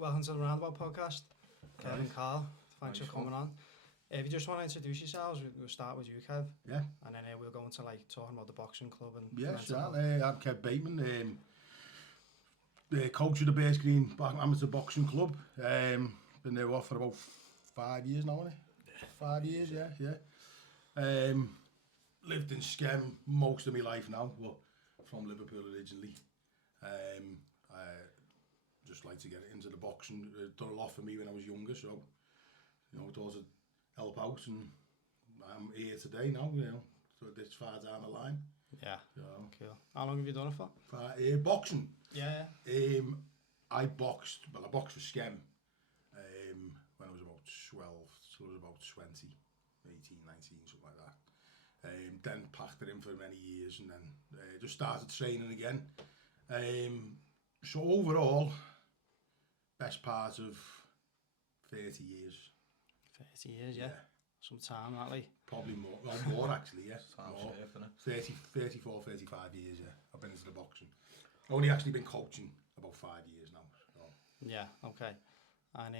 Welcome to the Roundabout podcast. Kevin, Right. Karl, thanks Nice for coming on. If you just want to introduce yourselves, we'll start with you, Kev. Yeah. And then we'll go into talking about the boxing club and Yeah, mental health. certainly. I'm Kev Bateman, the coach of the Base Green Amateur Boxing Club. Been there for about 5 years now, isn't it? 5 years, yeah. Lived in Skem most of my life now, but from Liverpool originally. I just like to get into the boxing. Done a lot for me when I was younger, so it does help out, and I'm here today now. So this far down the line. Yeah, So, cool. How long have you done it for? boxing. Yeah. I boxed for Skem when I was about 12, so I was about 20, 18, 19, something like that. Then packed it in for many years, and then just started training again. So overall, best part of 30 years. 30 years, yeah. Some time, that Probably more, well, more actually, yeah. Sounds More. safe, innit? 34, 35 years, yeah. I've been into the boxing. Only actually been coaching about 5 years now. So. Yeah, okay. And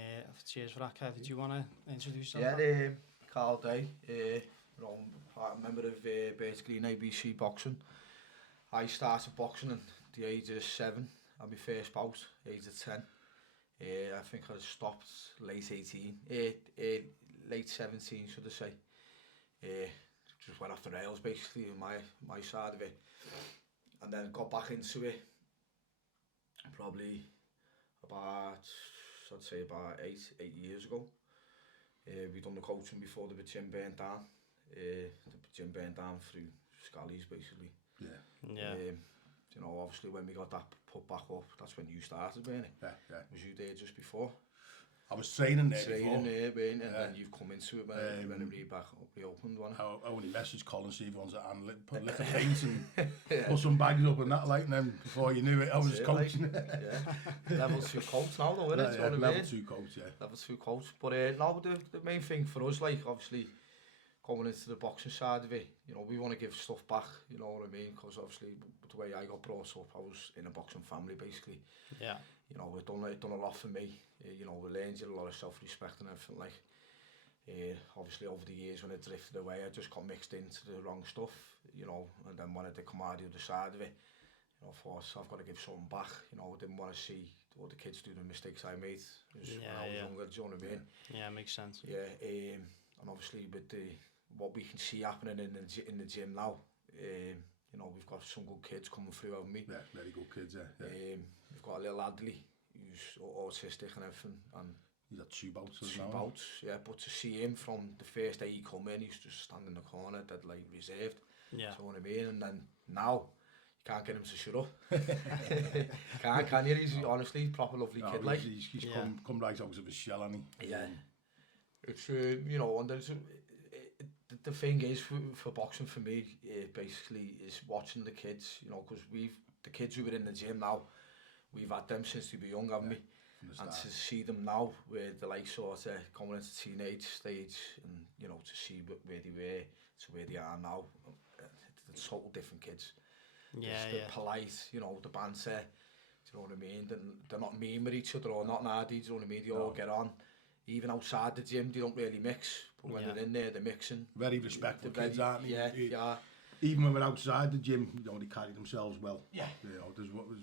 cheers for that, Kev. Did you want to introduce Yeah, yourself? Karl Day, part member of Base Green ABC Boxing. I started boxing at the age of 7, and my first bout, age of 10. I think I stopped late 18, late 17, should I say. Just went off the rails basically on my side of it, and then got back into it probably about, I'd say about 8 years ago. We done the coaching before the gym burnt down. The gym burnt down through Scallies basically. Yeah. Obviously when we got that put back up, that's when you started, weren't it? Yeah. Was you there just before? I was training there before. There, weren't you? And then you've come into it when it reopened, wasn't it? I only messaged Colin, see if he wants to put liquor paint and put some bags up and that, and then before you knew it, I was coaching. Level 2 coach now though, isn't it? Level 2 coach, yeah. Level 2 coach. But no, the main thing for us, obviously, going into the boxing side of it, we want to give stuff back, you know what I mean? Because obviously, the way I got brought up, I was in a boxing family, basically. Yeah. It done a lot for me. We learned a lot of self-respect and everything, obviously over the years when I drifted away, I just got mixed into the wrong stuff, and then wanted to come out the other side of it. I thought, I've got to give something back. I didn't want to see all the kids do the mistakes I made when I was younger, do you know what I mean? Yeah, makes sense. Yeah, and obviously with what we can see happening in the gym now, we've got some good kids coming through over me. Yeah, very good kids, yeah. We've got a little Adley who's autistic and everything, and he's had 2 bouts. 2 bouts, yeah. But to see him from the first day he come in, he used to stand in the corner, dead reserved. Yeah. So what I mean, and then now you can't get him to shut up. Can you? He's honestly proper lovely kid. He's come right out of his shell, hasn't he? Yeah. It's and there's the thing is for boxing for me, basically is watching the kids. Because the kids who are in the gym now, we've had them since they were young, haven't we? And to see them now, where they're sort of coming into teenage stage, and to see where they were to where they are now, they're total different kids. They're polite, the banter, do you know what I mean? They're not mean with each other or not nardy, do you know what I mean? They all get on. Even outside the gym, they don't really mix, but when they're in there, they're mixing. Very respectful kids, aren't they? Yeah. Even when we're outside the gym, they carry themselves well. Yeah.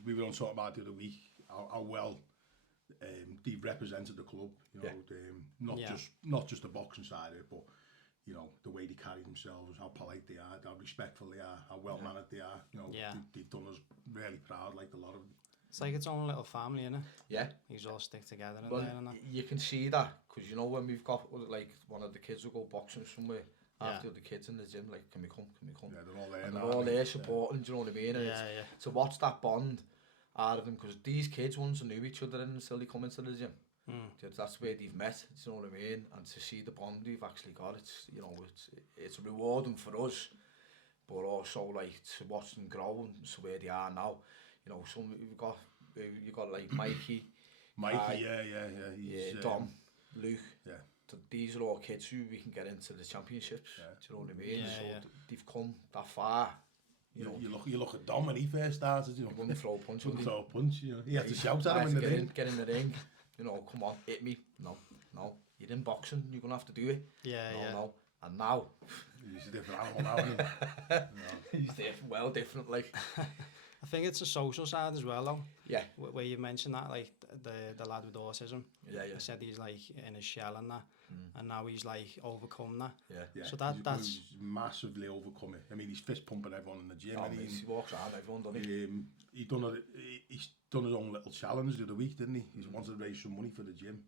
We were on talking about the other week how well they've represented the club. Not just the boxing side of it, but the way they carry themselves, how polite they are, how respectful they are, how well mannered they are. They've done us really proud, like a lot of them. It's like its own little family, innit? Yeah. These all stick together in well, there and that. You can see that, because when we've got, one of the kids will go boxing somewhere, after the kids in the gym, can we come? Yeah, they're all there. And they're all there supporting, do you know what I mean? And to watch that bond out of them, because these kids once knew each other until they come into the gym. That's where they've met, do you know what I mean? And to see the bond they've actually got, it's rewarding for us, but also to watch them grow and to where they are now. You got Mikey, He's, Dom, Luke. Yeah. These are all kids who we can get into the championships. Yeah. Do you know what I mean? Yeah, they've come that far. You look at Dom when he first started. Wouldn't throw a punch. He had to shout at him in the ring. Get in the ring. you know, come on, hit me. No, you're in boxing, you're going to have to do it. Yeah, no, yeah. No. And now, He's a different animal now, isn't he? he's different, like. I think it's a social side as well, though. Yeah. Where you mentioned that, like the lad with autism. Yeah. He said he's like in his shell and that, and now he's like overcome that. Yeah. So he's massively overcome it. I mean, he's fist pumping everyone in the gym. And he walks around everyone, doesn't he? He's done his own little challenge the other week, didn't he? He wanted to raise some money for the gym.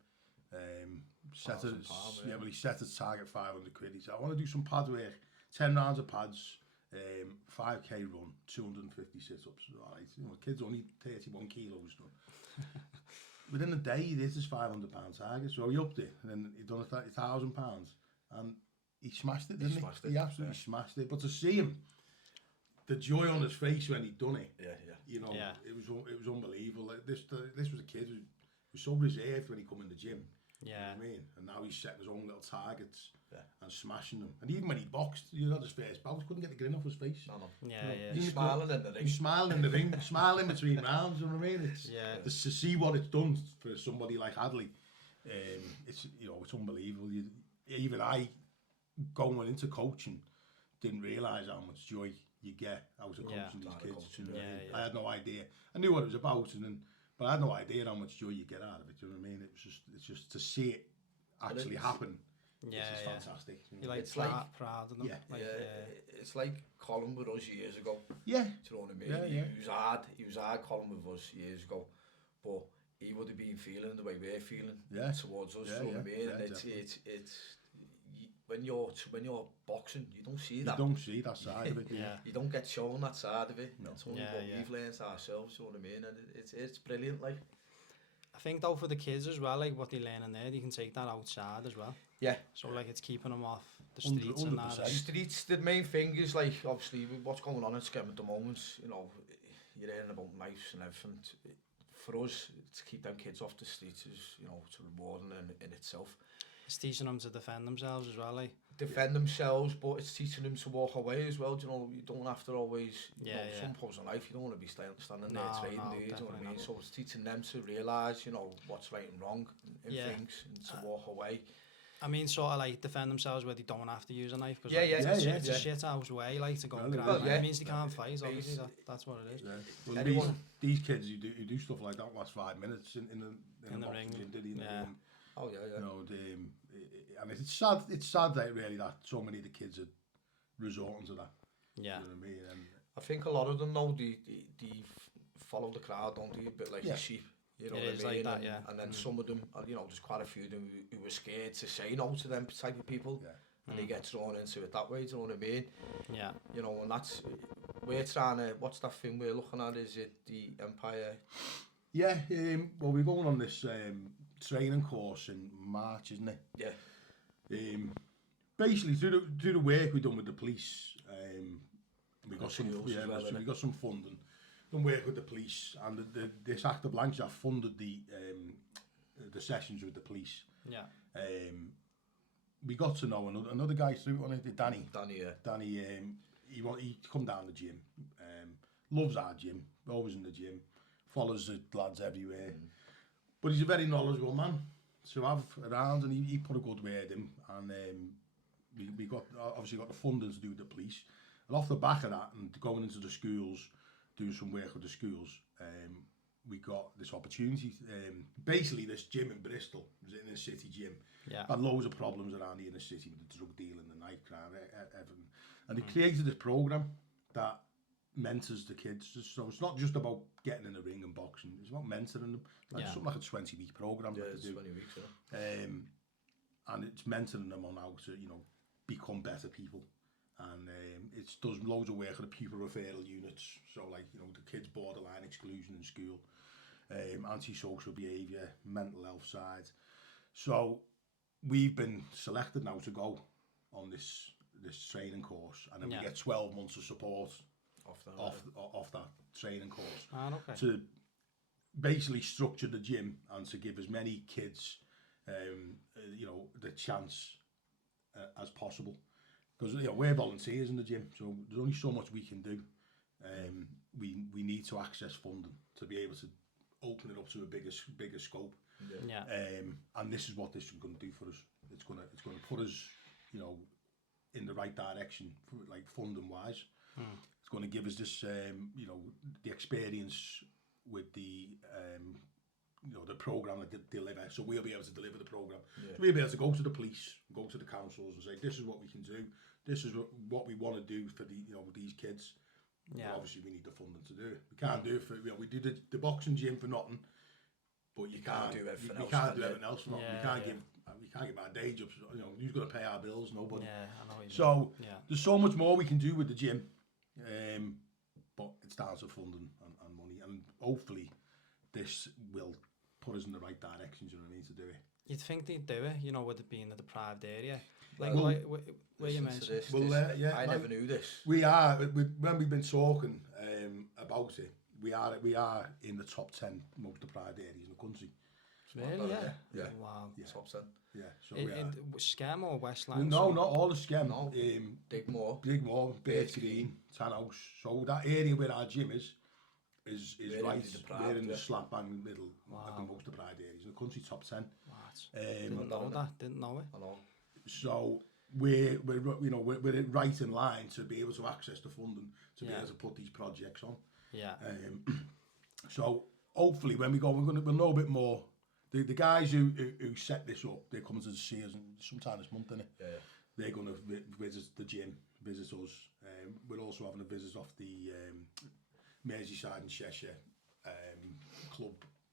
He set a target 500 quid. He said, I want to do some pad work, 10 rounds of pads, 5k run, 250 sit-ups. All right, you know, the kid's only 31 kilos. Within a day, he did his £500 target, so he upped it, and then he done £1,000, and he smashed it, didn't he? He absolutely smashed it. But to see him, the joy on his face when he'd done it, you know, it was unbelievable. Like, this was a kid who was so reserved when he come in the gym. Yeah. You know what I mean? And now he's setting his own little targets and smashing them. And even when he boxed, you know, his first bout, couldn't get the grin off his face. No. Yeah. He's smiling in the ring. He's smiling in the ring, smiling between rounds, you know what I mean? It's, to see what it's done for somebody like Hadley, it's, you know, it's unbelievable. Even I, going into coaching, didn't realise how much joy you get out of coaching these kids. You know? I had no idea. I knew what it was about, but I had no idea how much joy you get out of it. Do you know what I mean? It's just to see it actually happen. It's just fantastic. You know? You're like proud of them. It's like Colin with us years ago. Yeah. Do you know what I mean? He was hard Colin with us years ago, but he would have been feeling the way we're feeling towards us. You know what I mean? And it's when you're boxing, you don't see that. You don't see that side of it. You don't get shown that side of it. No. It's only what we've learned ourselves. You know what I mean? And it's brilliant. Like, I think though for the kids as well, like what they learn in there, you can take that outside as well. Yeah. So like it's keeping them off the streets 100%. And that. Streets, the main thing is like obviously with what's going on in Scum at the moment. You know, you're hearing about knives and everything. For us, to keep them kids off the streets is, you know, it's rewarding in itself. It's teaching them to defend themselves as well, like. Defend themselves, but it's teaching them to walk away as well. Do you know, you don't have to always, some pose in life, you don't want to be standing there trading, do you know what I mean? So it's teaching them to realise, you know, what's right and wrong in things, and to walk away. I mean, sort of like defend themselves where they don't have to use a knife, because it's a shit house way, like, to go and grab it. It means they can't fight, obviously, that's what it is. Yeah. Well, these kids who do stuff like that last 5 minutes in the ring. Oh yeah. You know, and it's sad that really that so many of the kids are resorting to that. Yeah. You know what I mean? And I think a lot of them know they follow the crowd, don't they? A bit like the sheep. You know what I mean? Like that, and then some of them, you know, there's quite a few of them who were scared to say no to them type of people. Yeah. And they get thrown into it that way, do you know what I mean? Yeah. You know, and that's, we're trying to, what's that thing we're looking at? Is it the Empire? Yeah, well, we're going on this training course in March, isn't it? Yeah. Basically, through the work we've done with the police, we got some funding. Done work with the police, and this Act of Blanks have funded the sessions with the police. Yeah. We got to know another guy through on it, Danny. Danny, he come down the gym, loves our gym, always in the gym, follows the lads everywhere. But he's a very knowledgeable man to have around, and he put a good word in, and we got obviously got the funding to do with the police. And off the back of that, and going into the schools, doing some work with the schools, we got this opportunity. Basically, this gym in Bristol, was in a city gym, had loads of problems around the inner city with the drug dealing, the night crime, everything. And they created this program that mentors the kids. So it's not just about getting in the ring and boxing, it's about mentoring them. Something like a 20-week program that they do. 20 weeks, and it's mentoring them on how to, you know, become better people. And it does loads of work at the pupil referral units, so like, you know, the kids borderline exclusion in school, antisocial behaviour, mental health side. So we've been selected now to go on this training course, and then we get 12 months of support off that training course to basically structure the gym and to give as many kids you know, the chance as possible. Because, you know, we're volunteers in the gym, so there's only so much we can do. We need to access funding to be able to open it up to a bigger scope. Yeah. And this is what this is going to do for us. It's going to put us, you know, in the right direction, like funding wise. It's going to give us this, you know, the experience with the, you know, the program that they deliver. So we'll be able to deliver the program. So we'll be able to go to the police, go to the councils, and say, this is what we can do. This is what we want to do for the, you know, with these kids. Yeah. But obviously, we need the funding to do it. We can't do it for, you know, we do the boxing gym for nothing, but you can't do everything else. You can't do everything else for nothing. We can't give our day jobs. You know, who's going to pay our bills? Nobody. Yeah, I know what you so there's so much more we can do with the gym, but it's down to funding and money, and hopefully this will put us in the right direction. Do you know what I mean, to do it? You'd think they'd do it, you know, with it being a deprived area. Like, where you mentioned. I never knew this. We are, when we've been talking about it, we are in the top 10 most deprived areas in the country. Really? Yeah. Wow. Yeah. Top 10. Yeah. So we are. Scam or Westland? No, not all the Scam. No. Digmore, Birch Green, Tanhouse. So that area where our gym is right. We're in the slap bang middle of the most deprived areas in the country, top 10. Didn't know that. Didn't know it. I know. So we're right in line to be able to access the funding to be able to put these projects on. Yeah. So hopefully when we go, we'll know a bit more. The guys who set this up, they're coming to see us sometime this month, innit? Yeah. They're going to visit the gym, visit us. We're also having a visit off the Merseyside and Cheshire club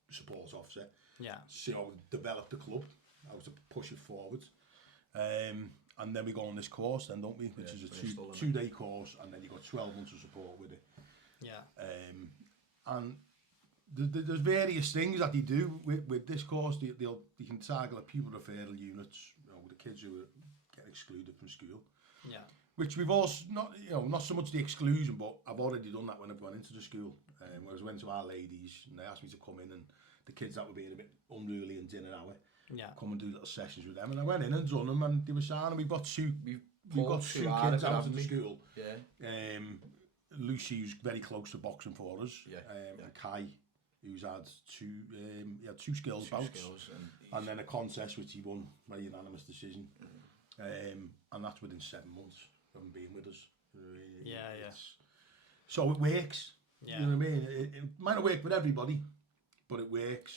support officer. Yeah. See how we develop the club, how to push it forward. And then we go on this course then, don't we? Which is a two-day course, and then you've got 12 months of support with it. Yeah. And there's various things that they do with this course. They can target pupil referral units, you know, with the kids who get excluded from school. Yeah. Which we've also, not so much the exclusion, but I've already done that when I've gone into the school. Whereas I went to Our Ladies, and they asked me to come in, and the kids that were being a bit unruly in dinner hour, come and do little sessions with them. And I went in and done them, and they were saying, we've got two kids out of the school. Yeah. Lucy, who's very close to boxing for us, and Kai, who's had two skills bouts, and then a contest which he won by unanimous decision. And that's within 7 months of him being with us. So it works. You know what I mean? It might not work with everybody, but it works.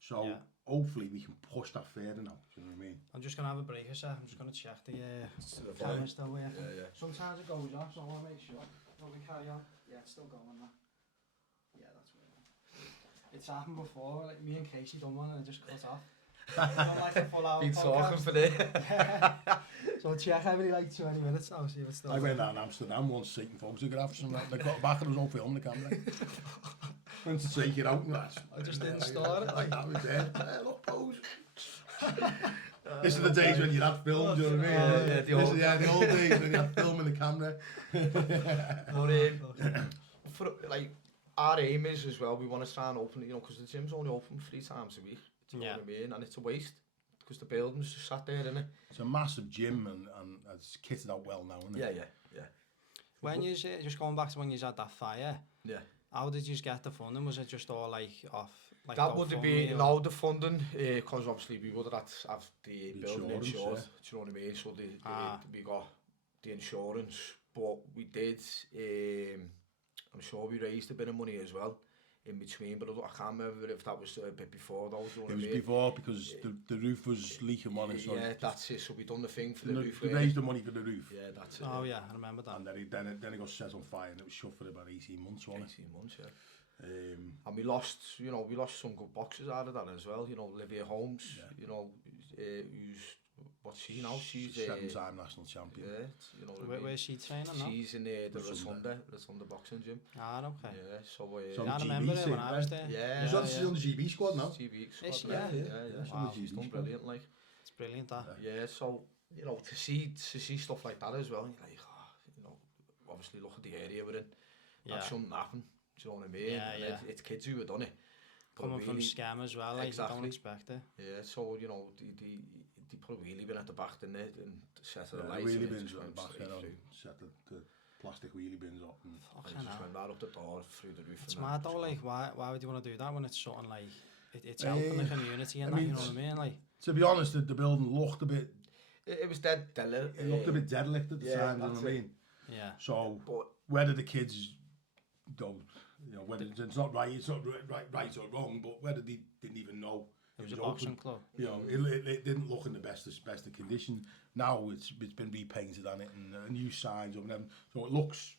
So hopefully we can push that further now. You know what I mean? I'm just going to have a break a sec. I'm just going to check the camera's still working. Sometimes it goes off, so I want to make sure. Will we carry on? Yeah, it's still going now. Yeah, that's weird. It's happened before, like me and Casey done one and it just cut off. Like a full hour been talking for there. So check every like 20 minutes. I'll see if it's still. I went down to Amsterdam once taking photographs and they got back and there was no film on the camera. Went to take it out and I just didn't start it. Like that was it. Look, pose. This is the days when you had film, do you know what I mean? The old days when you had film in the camera. For like our aim is as well, we want to try and open it, because the gym's only open 3 times a week. Do you know what I mean? And it's a waste because the building's just sat there, isn't it? It's a massive gym and it's kitted out well now, isn't it? Yeah. When you just going back to when you had that fire, how did you get the funding? Was it just all like off? Like that would have been the funding, because obviously we would have the building insured. Do you know what I mean? So we got the insurance, but we did. I'm sure we raised a bit of money as well in between, but I can't remember if that was a bit before though. It was before because the roof was leaking on it. So that's it. So we done the thing for the roof. We raised the money for the roof. Yeah, that's it. Oh yeah, I remember that. And then it got set on fire and it was shut for about 18 months, wasn't it? 18 months, yeah. And we lost some good boxers out of that as well. Olivia Holmes, who's what's she now? She's 7-time national champion. Yeah, where's she training now? She's in the Rotunda boxing gym. Ah, okay. Yeah, so I remember it when I was there. Yeah, she's on the GB squad now. GB squad. Yeah. Wow, she's done brilliant. Like, it's brilliant that. Yeah, so to see stuff like that as well. You're like, obviously look at the area we're in. That shouldn't happen. Do you know what I mean? Yeah. It's kids who have done it. Coming from scam as well, like you don't expect it. Yeah, so they probably really been at the back, didn't they? And set the lights. Wheelie bins at the back, set the plastic wheelie bins up and just went right up the door through the roof. It's mad though, like why would you want to do that when it's something like it's helping the community and that, you know what I mean? Like, to be honest, the building looked a bit... It was dead. It looked a bit derelict at the time, you know what I mean? Yeah. So, whether the kids don't, you know, whether it's not right or wrong, but whether they didn't even know it was a boxing club. You know, it didn't look in the best of condition. Now it's been repainted on it and new signs over them, so it looks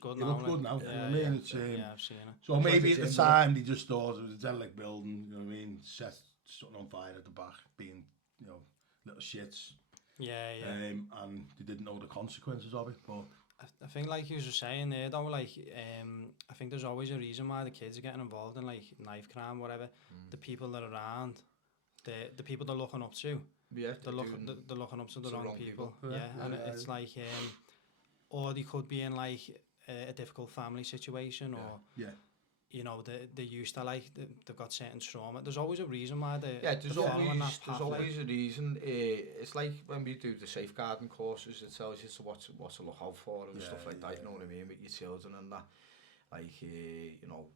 good it now. Looks good now. Yeah, you know what I mean? It's, I've seen it. So maybe at the time they just thought it was a derelict building. You know what I mean? Set something on fire at the back, being, you know, little shits. Yeah. And they didn't know the consequences of it. But I think, like you were saying there, though, like, I think there's always a reason why the kids are getting involved in, like, knife crime, whatever. The people that are around, the people they're looking up to. Yeah, they're looking up to the wrong people. Yeah, and it's like, or they could be in, like, a difficult family situation, or you know, they're used to, like, they've got certain trauma. There's always a reason why there's always a reason. It's like when we do the safeguarding courses, it tells you what to look out for and stuff like that. You know what I mean, with your children and that. Like, you know,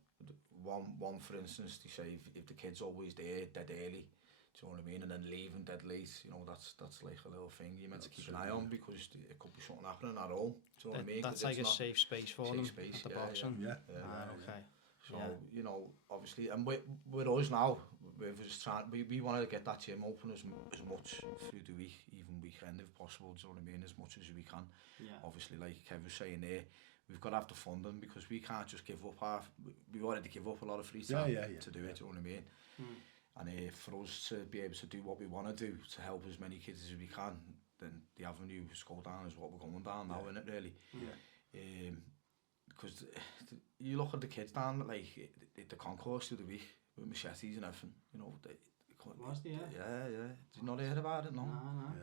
one for instance, they say if the kid's always there dead early, do you know what I mean, and then leaving dead late, you know, that's like a little thing you're meant to keep an eye on, because it could be something happening at home. Do you know what I mean? That's like a safe space for them at the boxing. Okay. So, you know, obviously, and with us now, we want to get that gym open as much through the week, even weekend if possible, do you know what I mean, as much as we can. Obviously, like Kev was saying there, we've got to have the funding, because we can't just give up we already give up a lot of free time to do it, do you know what I mean? And for us to be able to do what we want to do, to help as many kids as we can, then the avenue to go down is what we're going down now, isn't it, really? Because you look at the kids down, like, the concourse through the week with machetes and everything, you know. Yeah. Did you not hear about it? No.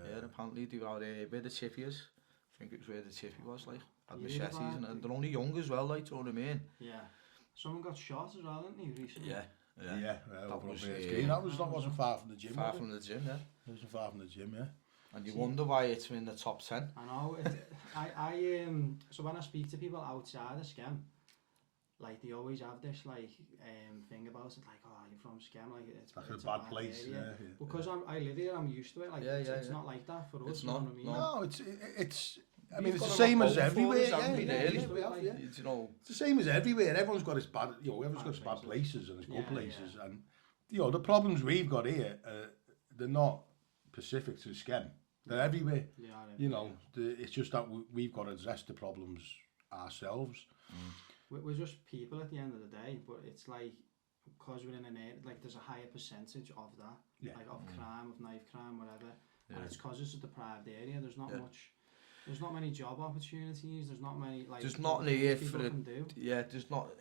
Yeah, apparently they were out where the chippies. I think it was where the chippy was, like, had machetes, and they're only young as well, like, do you know what I mean? Yeah. Someone got shot as well, didn't he, recently? Yeah, that wasn't far from the gym. Far from the gym, yeah. It wasn't far from the gym, yeah. And you wonder why it's in the top 10. I know. So when I speak to people outside of Skem, like, they always have this, like, thing about it, like, oh, you're from Skem, like, it's a bad place. Area. Because I live here, I'm used to it. Like, it's not like that for us. It's not. You know what I mean? No, it's. I mean, it's the same as everywhere. You know, it's the same as everywhere. Everyone's got its bad, you know, everyone's got its bad places and its good places, and you know, the problems we've got here, they're not specific to Skem. They're everywhere. You know, it's just that we've got to address the problems ourselves. We're just people at the end of the day, but it's like, because we're in an area, like, there's a higher percentage of that, like, of crime, of knife crime, whatever, and it's because it's a deprived area. There's not much. There's not many job opportunities. There's not many, like, there's not any for it. There's not.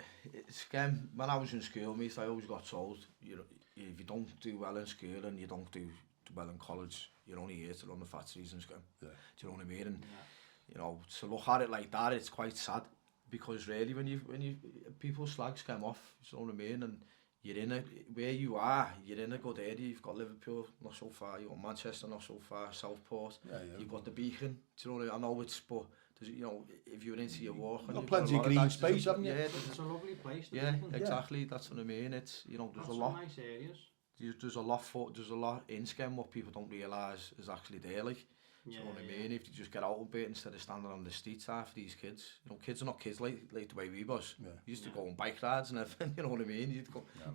Skem. When I was in school, mate, I always got told, if you don't do well in school and you don't do well in college, you're only here to run the factories in Skem. Do you know what I mean? And you know, to look at it like that, it's quite sad, because really, when you people slag Skem off, you know what I mean, and you're in where you are, you're in a good area. You've got Liverpool not so far, you've got Manchester not so far, Southport, you've got the Beacon. Do you know what I mean? I know it's, but you know, if you're into your walk, and you've got plenty of green space, haven't you? It's a lovely place. Exactly. That's what I mean. It's, you know, there's a lot. Nice areas. There's a lot in Skem what people don't realise is actually there, like. Do you know what I mean? If you just get out a bit instead of standing on the streets after these kids. You know, kids are not kids like the way we was. You used to go on bike rides and everything, you know what I mean?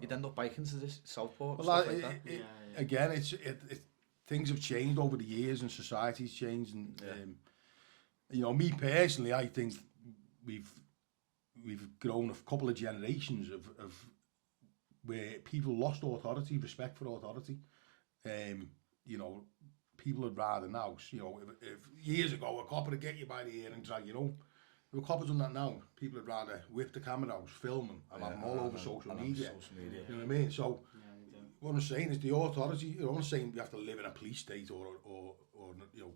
You'd end up biking to this Southport and stuff like that. Again, things have changed over the years and society's changed, and you know, me personally, I think we've grown a couple of generations of where people lost authority, respect for authority. You know, people would rather now, you know, if years ago a copper would get you by the ear and drag you home. If a copper's done that now, people would rather whip the camera out, film them, and have them all over social media. You know what I mean? So, what I'm saying is the authority, you know, I'm not saying we have to live in a police state or you know,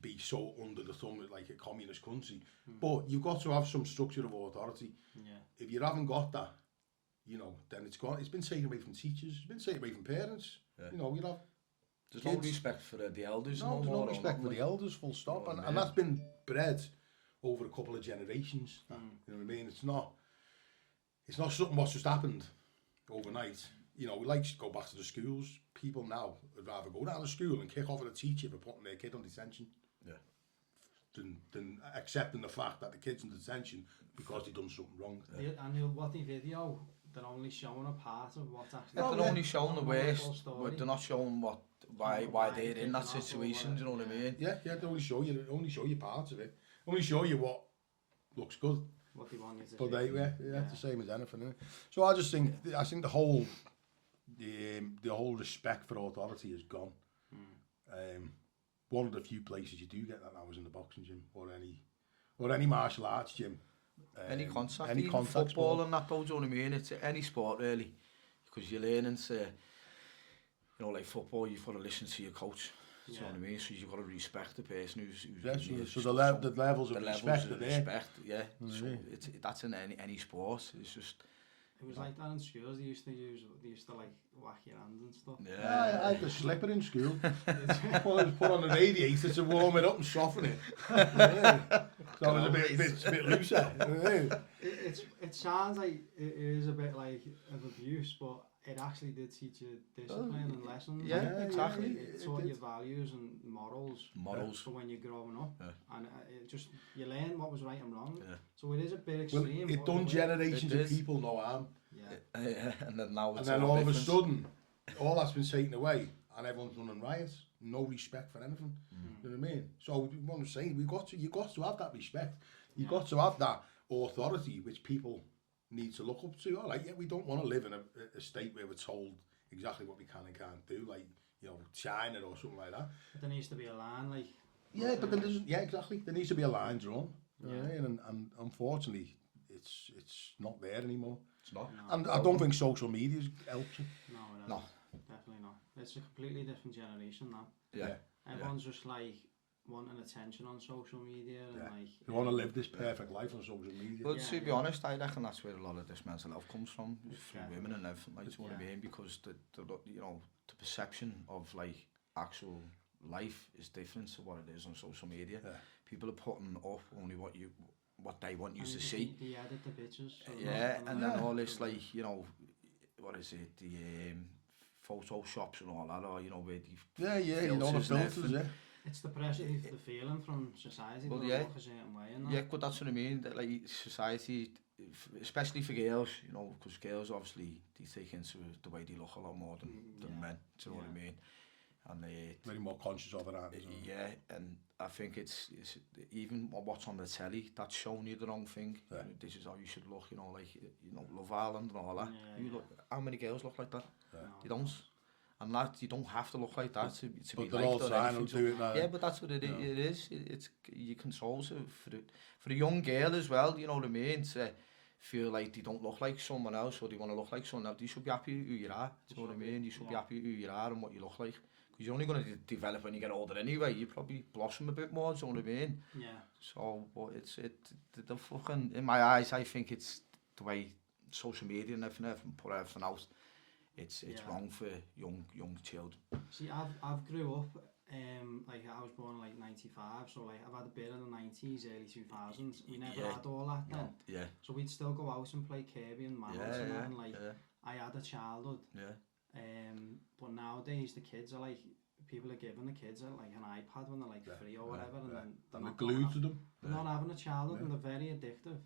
be so under the thumb like a communist country, but you've got to have some structure of authority. If you haven't got that, you know, then it's gone. It's been taken away from teachers. It's been taken away from parents. You know, you know. There's no respect for the elders. No, there's no respect for the elders. Full stop. And that's been bred over a couple of generations. You know what I mean? It's not something what's just happened overnight. you know, we like to go back to the schools. People now would rather go down to school and kick off at a teacher for putting their kid on detention. Yeah. Than accepting the fact that the kid's in detention because he done something wrong. Yeah. And what the video, they're only showing a part of what's actually... They're only showing the worst, but they're not showing why they're in that situation, do you know what I mean? Yeah, they only show you parts of it. Only show you what looks good. What they want you to But see. it's the same as anything, isn't it? So I just think, the whole respect for authority is gone. One of the few places you do get that now is in the boxing gym or any martial arts gym. Any contact, any even contact football sport. and that, though, do you know what I mean? It's any sport really, because you're learning to, you know, like football, you've got to listen to your coach. Do you know what I mean? So you've got to respect the person who's so the levels of respect are there. Yeah. So that's in any sport. It's just. It was like that in schools. They used to like whack your hand and stuff. Yeah, I had the slipper in school. Put on the radiator to warm it up and soften it. So it was a bit looser. It sounds like it is a bit like of abuse, but it actually did teach you discipline and lessons. Yeah, exactly. It taught you values and morals for when you're growing up. Yeah. And it just, you learn what was right and wrong. Yeah. So it is a bit extreme. It done generations of people no harm. Yeah. And then now it's all of a sudden, all that's been taken away and everyone's running riots. No respect for anything. You know what I mean? So what I'm saying, you got to have that respect. You've got to have that authority which people need to look up to. All right, we don't want to live in a state where we're told exactly what we can and can't do, like, you know, China or something like that. But there needs to be a line, like... Yeah, but there doesn't. Yeah, exactly. There needs to be a line drawn. And unfortunately, it's not there anymore. It's not. No. And I don't think social media helps it. No, definitely not. It's a completely different generation now. Yeah. Everyone's just like wanting attention on social media and like they want to live this perfect life on social media. Well, to be honest, I reckon that's where a lot of this mental health comes from, through women and everything, like, you know what I mean? Because the you know, the perception of like actual life is different to what it is on social media. People are putting up only what they want you to see. They edit the pictures. So and then all this, like, you know, what is it, the photoshops and all that, or, you know, where the you know, the filters, It's the pressure, the feeling from society. Well, look a certain way, and yeah, but that's what I mean. That, like, society, especially for girls, you know, because girls obviously they take into the way they look a lot more than men. Do you know what I mean? And they very more conscious of it, aren't they? Yeah, and I think it's even what's on the telly that's showing you the wrong thing. You know, this is how you should look. You know, like, you know, Love Island and all that. Look, how many girls look like that? You don't. And that, you don't have to look like that to be liked or anything. Yeah, but that's what it is. It's you control it for the young girl as well. You know what I mean? To feel like they don't look like someone else, or they want to look like someone else. You should be happy who you are. Do you know what I mean? You should be happy who you are and what you look like. Because you're only going to develop when you get older anyway. You probably blossom a bit more. Do you know what I mean? Yeah. So, but the fucking, in my eyes, I think it's the way social media and everything put everything out. It's wrong for young children. See, I've grew up, like I was born in like 95, so like I've had a bit in the 90s, early 2000s. We never had all that then. Yeah. So we'd still go out and play Kirby and Marbles and that, and like I had a childhood. Yeah. But nowadays the kids are like, people are giving the kids like an iPad when they're like 3 or whatever, and then they're not glued to them. They're not having a childhood, and they're very addictive.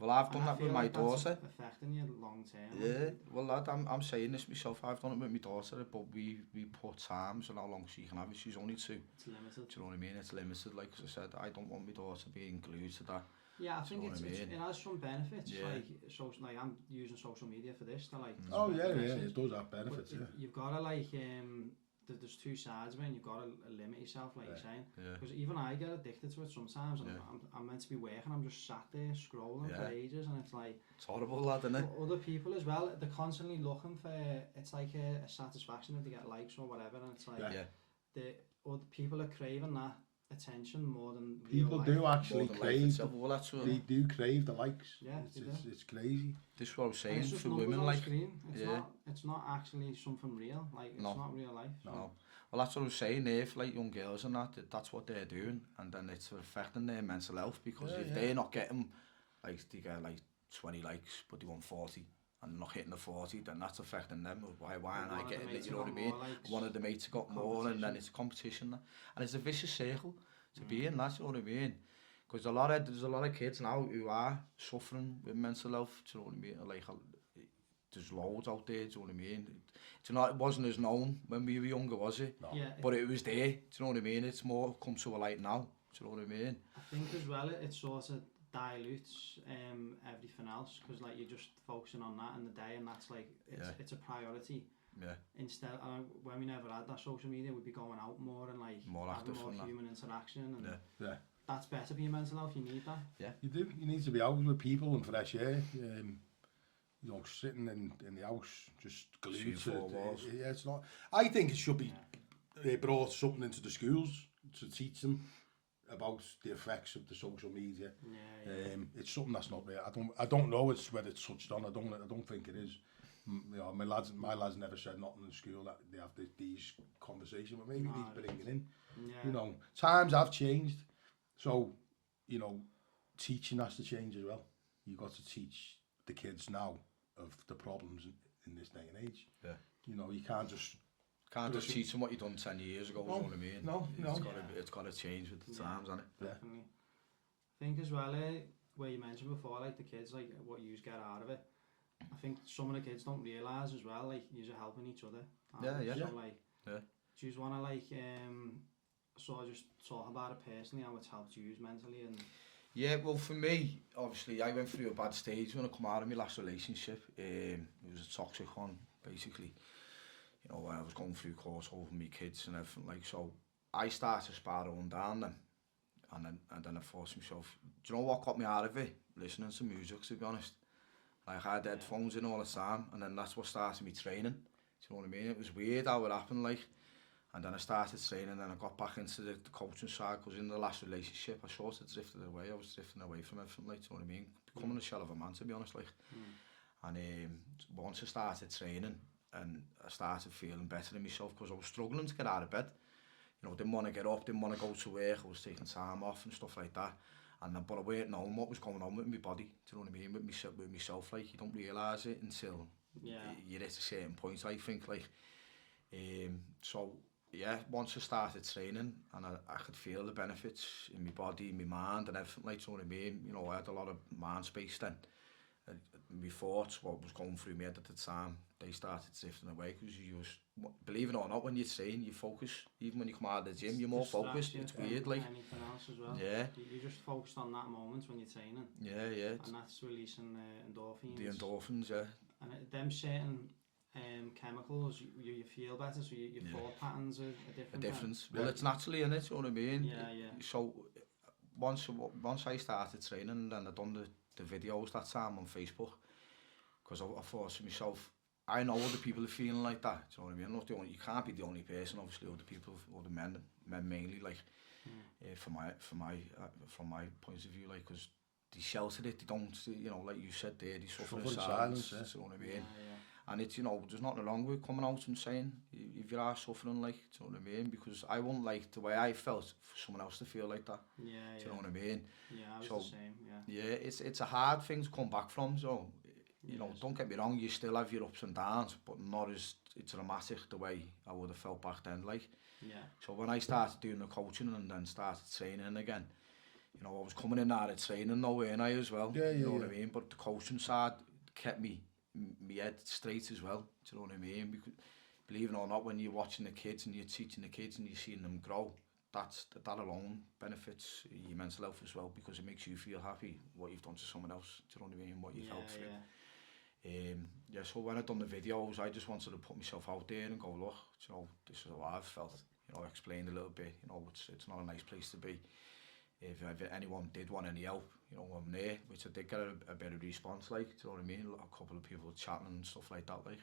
Well, I've done that with my daughter. That's affecting you long term. Yeah, well, lad, I'm saying this myself. I've done it with my daughter, but we put times on how long she can have it. She's only 2. It's limited. Do you know what I mean? It's limited. Like I said, I don't want my daughter being glued to that. Yeah, I think it has some benefits. Like I'm using social media for this. To like. Oh yeah, it does have benefits. You've got to like there's 2 sides of it, and you've got to limit yourself, like you're saying. Because even I get addicted to it sometimes, and I'm meant to be working, I'm just sat there scrolling for ages, and it's like... It's horrible, lad, isn't it? Other people as well, they're constantly looking for... It's like a satisfaction if they get likes or whatever, and it's like... Other people are craving that attention more than people do actually crave. Well, that's what they do crave the likes. Yeah, it's crazy. This is what I was saying for women, like it's not actually something real. Like it's not real life. No. Well, that's what I was saying there. For like young girls and that's what they're doing, and then it's affecting their mental health because if they're not getting, like, they get like 20 likes, but they want 40, and not hitting the 40, then that's affecting them. Why aren't I getting it, you know what I More, mean? like, One of the mates got more, and then it's a competition, and it's a vicious circle to be in, that's, you know what I mean? Because there's a lot of kids now who are suffering with mental health, do you know what I mean? Like, there's loads out there, do you know what I mean? It wasn't as known when we were younger, was it? No. Yeah, But it was there, do you know what I mean? It's more come to a light now, do you know what I mean? I think as well it sort of dilutes everything else, because like you're just focusing on that in the day, and that's like it's a priority. Yeah. Instead, when we never had that social media, we'd be going out more and like More having active more and human interaction, and Yeah. that's better for your mental health. You need that. Yeah. You do. You need to be out with people and fresh air. You know, sitting in the house just glued to walls. Yeah, it's not. I think it should be brought something into the schools to teach them about the effects of the social media. It's something that's not there. I don't know whether it's touched on. I don't think it is. You know, my lads never said nothing in school that they have these conversations, but maybe he's bringing in. You know, times have changed, so you know, teaching has to change as well. You got to teach the kids now of the problems in this day and age. Yeah. You know, you can't just teach them what you done 10 years ago, you know what I mean? No. It's got to change with the times, hasn't it? Definitely. I think as well, where you mentioned before, like the kids, like what you get out of it. I think some of the kids don't realise as well, like you're helping each other. So like, do you just want to like sort of just talk about it personally, how it's helped you mentally? And yeah, well for me, obviously I went through a bad stage when I come out of my last relationship. It was a toxic one, basically. You know, I was going through course over my kids and everything, like, so I started spiraling down then, and then I forced myself. Do you know what got me out of it? Listening to music, to be honest. Like, I had headphones in all the time, and then that's what started me training. Do you know what I mean? It was weird how it happened, like. And then I started training, and then I got back into the coaching side, because in the last relationship, I sort of drifted away. I was drifting away from everything, like, do you know what I mean? Becoming a shell of a man, to be honest, like. And once I started training, and I started feeling better in myself, because I was struggling to get out of bed. You know, didn't want to get up, didn't want to go to work, I was taking time off and stuff like that. And then, but I weren't knowing what was going on with my body, do you know what I mean, with myself, like, you don't realise it until you're at a certain point, I think, like, so, yeah, once I started training, and I could feel the benefits in my body, my mind, and everything, like, do you know what I mean, you know, I had a lot of mind space then, my thoughts, what was going through my head at the time, they started drifting away, because you just, believe it or not, when you're training, you focus. Even when you come out of the gym, you're more focused. It's weird, like. Anything else as well. Yeah. You're just focused on that moment when you're training. Yeah. And that's releasing endorphins. The endorphins, yeah. And them certain chemicals, you feel better, so your thought patterns are different. Well, it's naturally in it, you know what I mean? Yeah. So, once I started training, then I done the videos that time on Facebook, because I thought to myself, I know other people are feeling like that, do you know what I mean? I'm not the only, you can't be the only person, obviously, other people, other men mainly, like, from my point of view, like, because they shelter it, they don't, you know, like you said there, they suffer in silence, do you know what I mean? And it's, you know, there's nothing wrong with coming out and saying, if you are suffering, like, do you know what I mean? Because I wouldn't like the way I felt for someone else to feel like that, do you know what I mean? Yeah, I was the same, Yeah, it's a hard thing to come back from, so, you know, don't get me wrong, you still have your ups and downs, but not as dramatic the way I would have felt back then, like. So when I started doing the coaching and then started training again, you know, I was coming in out of training though, weren't I, as well? You know what I mean? But the coaching side kept me head straight as well, do you know what I mean? Because, believe it or not, when you're watching the kids and you're teaching the kids and you're seeing them grow, that alone benefits your mental health as well, because it makes you feel happy what you've done to someone else, do you know what I mean, what you've helped through. So when I done the videos, I just wanted to put myself out there and go, look, you know, this is how I've felt, you know, explain a little bit, you know, it's not a nice place to be. If anyone did want any help, you know, I'm there, which I did get a bit of response, like, do you know what I mean? A couple of people chatting and stuff like that, like.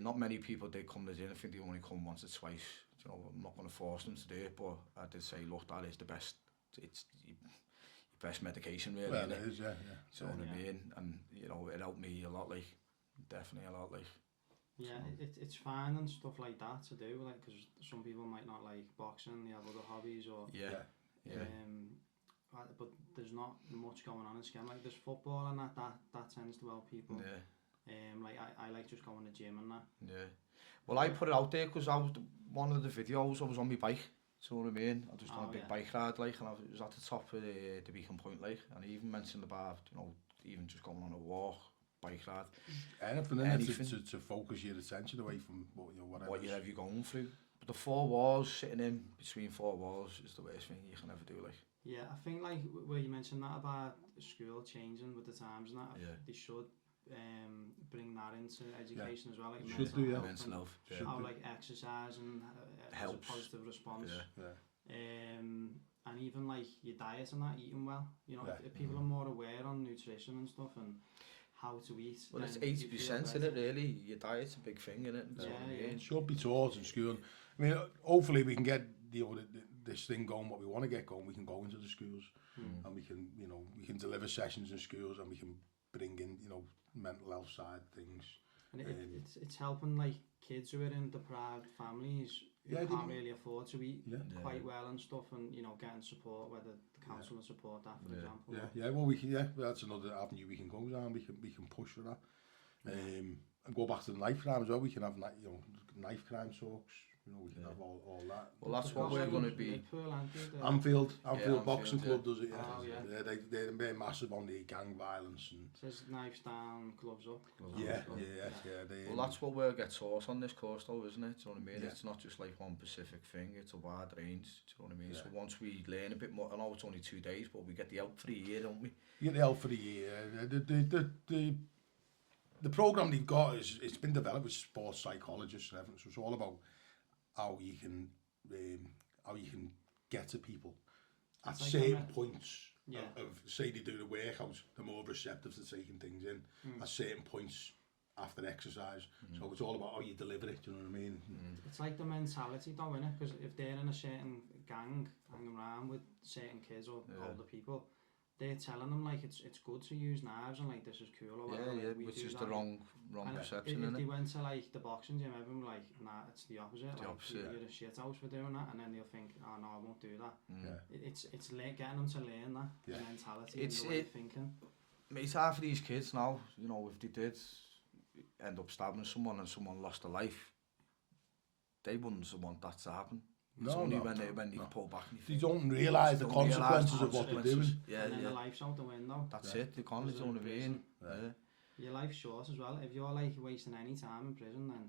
Not many people did come to the gym. I think they only come once or twice. You know, I'm not going to force them to do it, but I did say, look, that is the best, it's your best medication, really. Well, it is, yeah. Do you know what I mean? And, you know, it helped me a lot, like, definitely a lot, like. Yeah, it's fine and stuff like that to do, like, because some people might not like boxing, they have other hobbies, or but there's not much going on in Scam. Like, there's football and that tends to help people. Like I like just going to the gym and that. Yeah. Well, I put it out there because one of the videos I was on my bike. So what I mean, I just done a big bike ride, like, and I was at the top of the Beacon Point, like, and I even mentioned about, even just going on a walk, bike ride. Anything to focus your attention away from whatever you're going through. But the 4 walls, sitting in between 4 walls, is the worst thing you can ever do, like. Yeah, I think like where you mentioned that about school changing with the times and that, they should bring that into education as well, like mental health, how like exercise and has a positive response. And even like your diet and that, eating well. If people are more aware on nutrition and stuff and how to eat. Well, it's 80% in it, really. Your diet's a big thing, in it. It should be taught in school. I mean, hopefully we can get this thing going, what we want to get going. We can go into the schools and we can deliver sessions in schools and we can bring in mental health side things. And it's helping like kids who are in deprived families who can't really afford to eat quite well and stuff, and getting support, whether the council support that, for example. Well, that's another avenue we can go down. We can push for that. And go back to the knife crime as well. We can have knife crime talks. We can have all that. Well, that's what we're going to be. Anfield Boxing Club does it. They're massive on the gang violence and. Says knives down, gloves up. Well, that's what we'll get taught on this course, though, isn't it? Do you know what I mean? It's not just like one specific thing. It's a wide range. Do you know what I mean? So once we learn a bit more, I know it's only 2 days, but we get the help for the year, don't we? You get the help for the year. The program they've got it's been developed with sports psychologists and everything. So it's all about how you can get to people at certain points of say they do the workout, they're more receptive to taking things in at certain points after exercise. So it's all about how you deliver it. Do you know what I mean? It's like the mentality, though, innit? Because if they're in a certain gang hanging around with certain kids or older people, they're telling them like it's good to use knives and like this is cool or whatever. Which is the wrong perception, if they went to like the boxing gym, everyone like, nah, it's the opposite. You're a shit house for doing that, and then they'll think, oh no, I won't do that. It's getting them to learn that mentality and the way of thinking. It's hard for these kids now. If they did end up stabbing someone and someone lost their life, they wouldn't want that to happen. It's only when they pull back and you don't realise the consequences of what they're doing. And then the life's out the window. That's it, they can't, you know what I mean? Your life's short as well. If you're like wasting any time in prison, then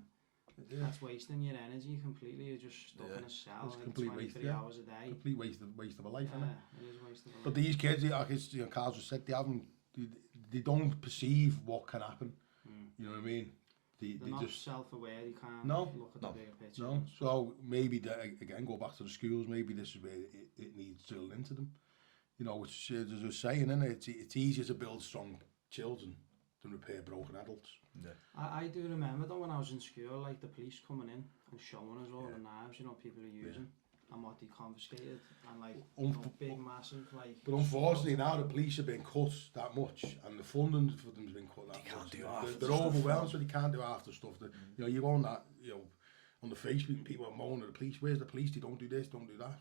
that's wasting your energy completely. You're just stuck in a cell like 23 hours a day. Complete waste of a life, isn't it? It is a waste of a life. But these kids, like Karl just said, they don't perceive what can happen. You know what I mean? They're not just self-aware, they can't look at the bigger picture. So maybe, again, go back to the schools, maybe this is where it needs drilled into them. It's, as I was saying, isn't it? It's easier to build strong children than repair broken adults. I do remember though when I was in school, like the police coming in and showing us all the knives, people are using. And what they confiscated, and like big, massive, like. But unfortunately, now the police have been cut that much, and the funding for them has been cut that much. They can't do half. They're overwhelmed, so they can't do half the stuff. That you go on that, on the Facebook, and people are moaning at the police. Where's the police? They don't do this, don't do that.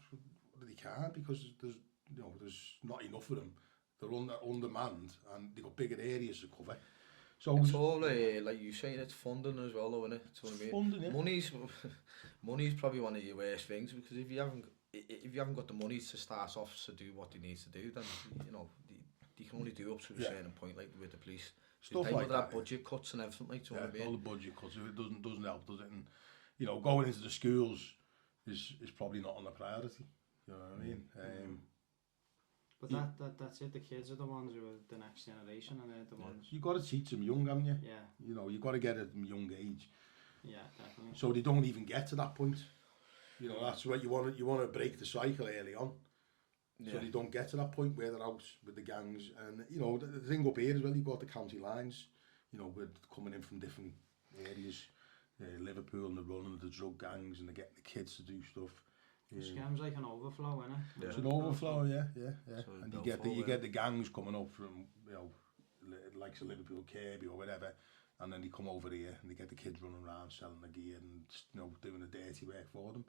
They can't because there's not enough of them. They're undermanned, and they've got bigger areas to cover. So it's all like you saying, it's funding as well, though, isn't it? That's what I mean. Funding, Money's probably one of your worst things, because if you haven't got the money to start off to do what they need to do, then they can only do up to a certain point, like with the police. So stuff like that, budget cuts and everything, like, what I mean? All the budget cuts, it doesn't help, does it? And going into the schools is probably not on the priority. You know what I mean? But that's it. The kids are the ones who are the next generation, and they're the ones. You got to teach them young, haven't you? Yeah. You got to get at them young age. Yeah, definitely. So they don't even get to that point. That's what you want. You want to break the cycle early on, so they don't get to that point where they're out with the gangs. And the thing up here as well, you've got the county lines. We're coming in from different areas, Liverpool, and they're running the drug gangs, and they're getting the kids to do stuff. The scam's like an overflow, isn't it? Yeah. It's an overflow, yeah. So and you get the gangs coming up from like Liverpool, Kirby or whatever, and then they come over here and they get the kids running around selling the gear and doing the dirty work for them.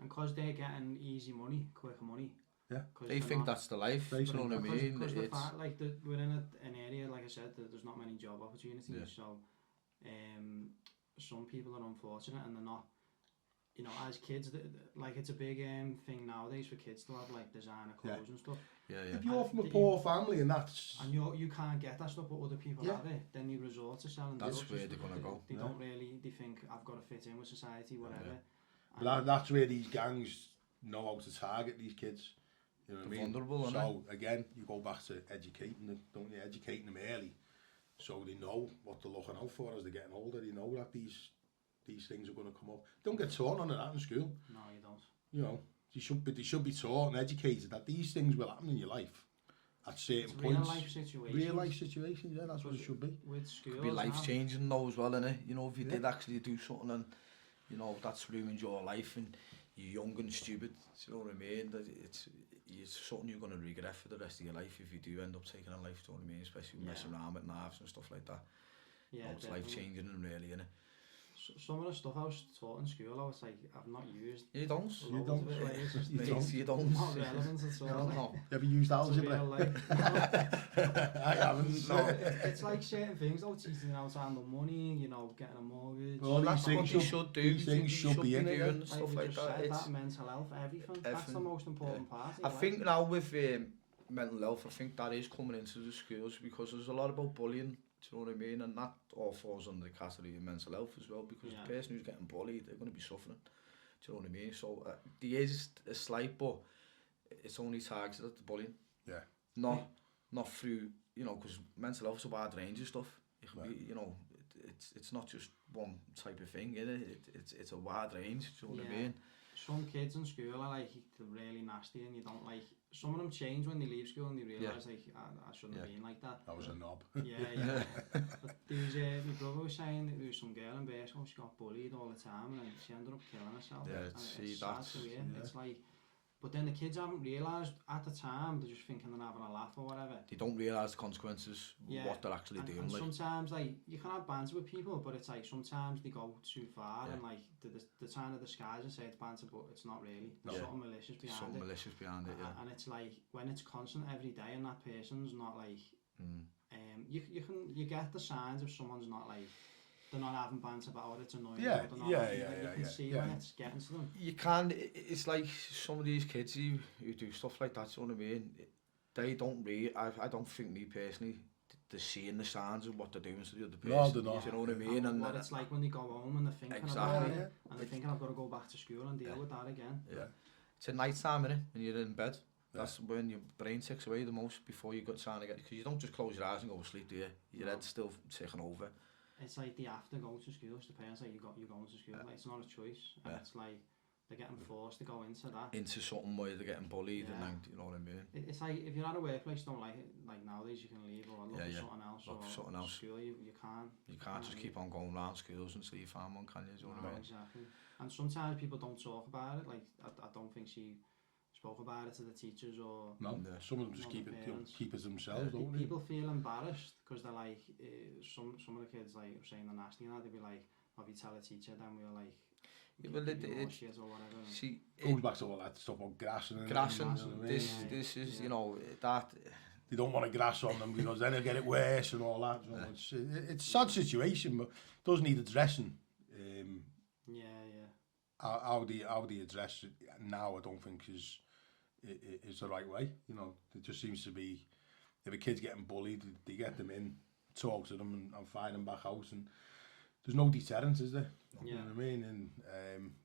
And because they're getting easy money, quick money, Yeah. They think that's the life, They you know what I think mean? Because the It's, fact, like, we're in an area, like I said, there's not many job opportunities, Yeah. so some people are unfortunate and they're not, you know, as kids, like, it's a big thing nowadays for kids to have, like, designer clothes and stuff. yeah. If you're from a poor family and that's... And you can't get that stuff, but other people have it, then you resort to selling That's drugs. where they're going to go. They don't really, they think, I've got to fit in with society, whatever. But that's where these gangs know how to target these kids. You know what I mean? Vulnerable, so again, you go back to educating them, don't you? Educating them early, so they know what they're looking out for as they're getting older. They know that these things are going to come up. Don't get taught on that in school. No, you don't. You know, they should be taught and educated that these things will happen in your life at certain points. Real life situations. Real life situations, yeah, that's what it should be. With schools, could be life changing though as well, innit? You know, if you Yeah. did actually do something and, you know, that's ruined your life and you're young and stupid, you know what I mean? That it's something you're going to regret for the rest of your life if you do end up taking a life, do you know what I mean? Especially messing around with knives and stuff like that. Yeah, it's life changing and really, innit? Some of the stuff I was taught in school, I was like, I've not used. You don't. You don't. You don't. Not relevant at all. No. Have you used algebra? I haven't. No, it's like certain things, though, teaching you how to handle money, you know, getting a mortgage. Well, That's what you should do. These things should be in it. And stuff like that. It's mental health, everything. That's the most important part. I think now with mental health, I think that is coming into the schools because there's a lot about bullying. Do you know what I mean? And that all falls under the category of mental health as well, because the person who's getting bullied, they're going to be suffering. Do you know what I mean? So there is a slight, but it's only targeted at the bullying. Yeah. Not through, you know, because mental health's a wide range of stuff. It can be, you know, it's not just one type of thing, is it? It's a wide range. Do you know what I mean? Some kids in school are like really nasty, and you don't like. Some of them change when they leave school and they realise like I shouldn't have been like that. I was a knob. Yeah. But there was my brother was saying that there was some girl in Birmingham, she got bullied all the time and she ended up killing herself. Yeah, it's sad to hear. It's like, but then the kids haven't realised at the time, they're just thinking they're having a laugh or whatever. They don't realise the consequences, what they're actually doing. And sometimes like you can have banter with people, but it's like sometimes they go too far and like they're trying to disguise and say it's banter, but it's not really. There's something malicious behind it. And it's like when it's constant every day and that person's not like you get the signs if someone's not like they're not having banter about it, it's annoying. You can see when it's getting to them. You can, it's like some of these kids who do stuff like that, you know what I mean? They don't really, I don't think me personally, they're seeing the signs of what they're doing to the other person. No, they're not. Do you know what I mean? And what it's like when they go home and they're thinking about it, and they're thinking I've got to go back to school and deal with that again. Yeah. It's at night time, innit? When you're in bed. That's when your brain takes away the most before you got trying to get, because you don't just close your eyes and go to sleep, do you? Your head's still ticking over. It's like they have to go to school. It's the parents like you're going to school. Like it's not a choice, and it's like they're getting forced to go into that. Into something where they're getting bullied, and then you know what I mean. It's like if you're at a workplace, don't like it. Like nowadays, you can leave or look for something else. Look for something else. School, you can't. You can't just keep on going around schools until you find one, can you? Do you know what I mean? Exactly. And sometimes people don't talk about it. Like I don't think she spoke about it to the teachers or. No, some of them just keep it themselves, don't they? People feel embarrassed because they're like some of the kids like saying they're nasty and that, they'd be like, if you tell a teacher, then we're like. Well, see, goes back to all that stuff about grassing. This is you know that they don't want to grass on them because then they'll get it worse and all that. So it's a sad situation, but does need addressing. How they address it now, I don't think is the right way. You know, it just seems to be if a kid's getting bullied, they get them in, talk to them, and find them back out, and there's no deterrence, is there? You know what I mean? And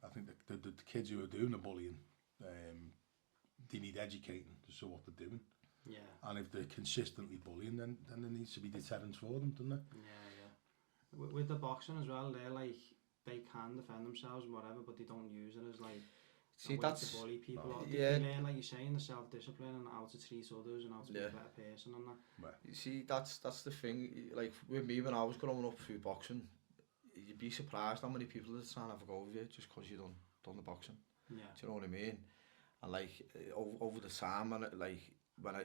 I think the kids who are doing the bullying, they need educating to see what they're doing. Yeah. And if they're consistently bullying, then there needs to be deterrence for them, doesn't there? Yeah. With the boxing as well, they're like they can defend themselves and whatever, but they don't use it as like. See, that's to bully people. They learn, like you're saying, the self-discipline and how to treat others and how to be a better person and that. You see, that's the thing. Like with me, when I was growing up through boxing, you'd be surprised how many people that try and have a go with you just because you done the boxing. Yeah. Do you know what I mean? And like over the time, and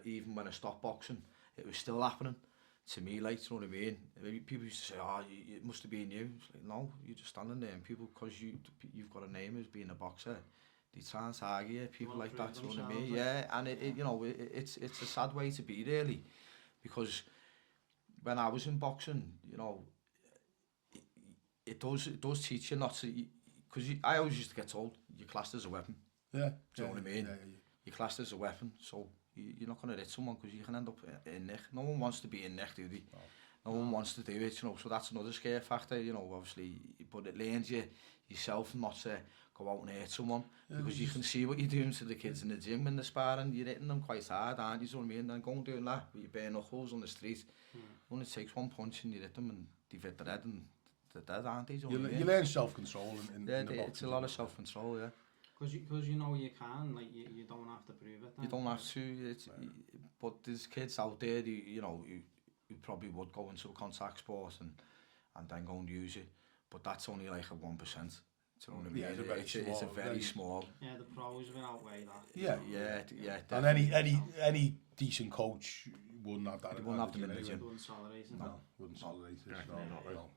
even when I stopped boxing, it was still happening to me. Like, do you know what I mean? People used to say, "Oh, it must have been you." It's like, no, you're just standing there, and people, because you've got a name as being a boxer, they try and target people Wanna like that, prove you know what I mean? themselves, Yeah, and you know, it's a sad way to be really, because when I was in boxing, you know, it does teach you not to, because I always used to get told you're classed as a weapon. Yeah. Do you know what I mean? Yeah. You're classed as a weapon, so you're not going to hit someone because you can end up in neck. No one wants to be in neck, do they? No one wants to do it, you know, so that's another scare factor, you know, obviously, but it learns you yourself not to go out and hurt someone, because you can see what you're doing to the kids in the gym when they're sparring, you're hitting them quite hard, aren't you, so what I mean, then go and doing that with your bare knuckles on the street, only takes one punch and you hit them and they've hit the head and they're dead, aren't they, You learn self-control in the boxing. It's a lot of self-control, yeah. Because you know you can, like you don't have to prove it. Then. You don't have to, but there's kids out there who, you know, who probably would go into a contact sport and then go and use it, but that's only like a 1%. Do you know what I mean? Yeah, it's a very small. Yeah, the pros will outweigh that. Yeah. And definitely. any decent coach wouldn't have that. They wouldn't have them in the gym. Wouldn't tolerate it. No, wouldn't tolerate it. No.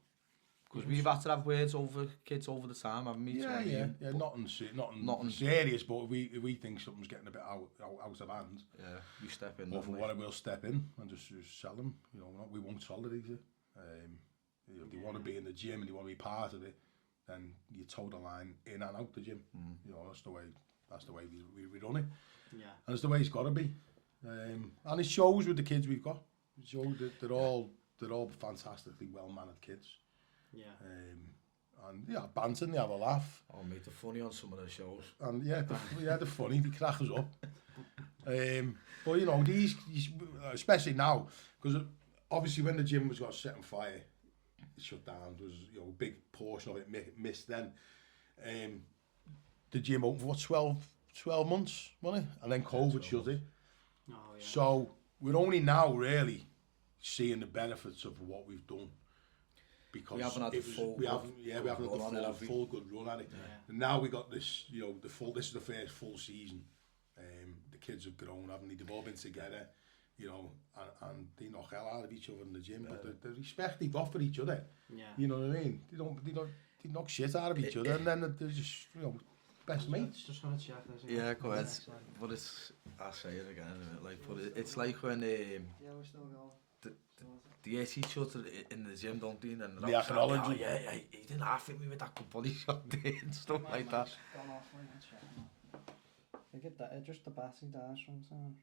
Because we've had to have words over kids over the time, haven't we? Yeah. Nothing serious, but if we think something's getting a bit out of hand, yeah, we step in. Or for what we'll step in and just sell them. You know, we won't tolerate it. You know, if they want to be in the gym and they want to be part of it, then you toe the line in and out the gym. You know, that's the way we run it. Yeah. And it's the way it's got to be. And it shows with the kids we've got. It shows that they're all fantastically well-mannered kids. Yeah. And yeah, banter, they have a laugh. Oh, mate, they're funny on some of the shows. And yeah, they're funny, they crack us up. But you know, these especially now, because obviously when the gym was got set on fire, it shut down. There was, you know, a big portion of it missed then. The gym opened for 12 months, wasn't it? And then COVID shut it. Oh, yeah. So we're only now really seeing the benefits of what we've done. Because we haven't had the full we haven't had the full good run at it. Yeah. And now we got this, you know, this is the first full season. The kids have grown, haven't they? They've all been together, you know, and they knock hell out of each other in the gym. But the respect they've got for each other, you know what I mean? They knock shit out of each other, and then they're just, you know, best mates. Just gonna check this. Yeah, go ahead. But I'll say it again, like, but it's like when yeah, we're still going. they hit each other in the gym, don't they? And they acknowledge oh, yeah, he didn't half hit me with that good body shot and stuff like that. Gone off like a check. You get that, just the battery dash sometimes.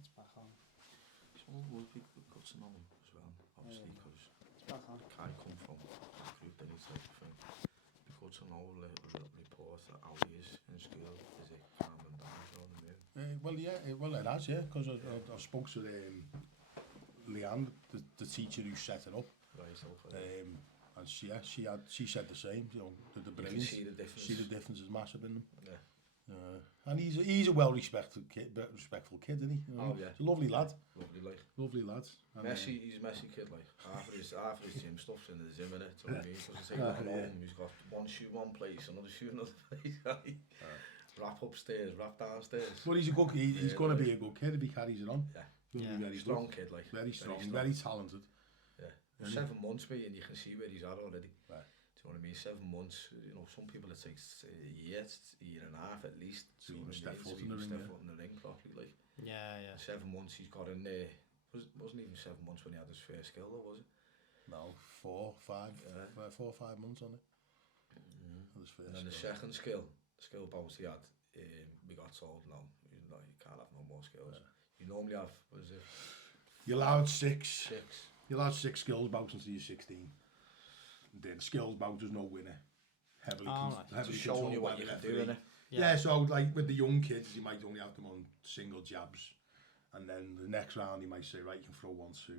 It's back on. So would be good to know as well, obviously, because It's back on. I come from a group that is like thing. Good to know a little report how he is in school. Is it calming down? You know what I mean? Well, it has, yeah, because I spoke to Leanne, the teacher who set it up. Right, okay. And she said the same. You know, the brilliant. You can see the difference. Is massive in them. Yeah. And he's a well-respectful kid, isn't he? You know? Oh yeah. He's a lovely lad. Lovely lad. And, he's a messy kid, like half of his gym stuff's in the gym, innit? Do you know what I mean? Doesn't take that long. He's got one shoe one place, another shoe another place. Wrap upstairs, wrap downstairs. But he's a good. He's going to be a good kid if he carries it on. Yeah. Very strong good. kid, like very strong, very talented. Yeah. 7 months, mate, and you can see where he's at already. Right. Do you know what I mean? 7 months. You know, some people it takes a year and a half at least. To even step foot in the ring properly, like. Yeah. 7 months he's got in there. Wasn't even 7 months when he had his first skill, though, was it? No, 4 or 5 months on it. And then the second skill bout he had, we got told, no, you can't have no more skills. You normally have, what is it? You're allowed 6. You're allowed 6 skills bouts until you're 16. And then skills bout, there's no winner. Heavily showing you what you can do, innit? Yeah, so like with the young kids, you might only have them on single jabs. And then the next round, he might say, right, you can throw 1, 2.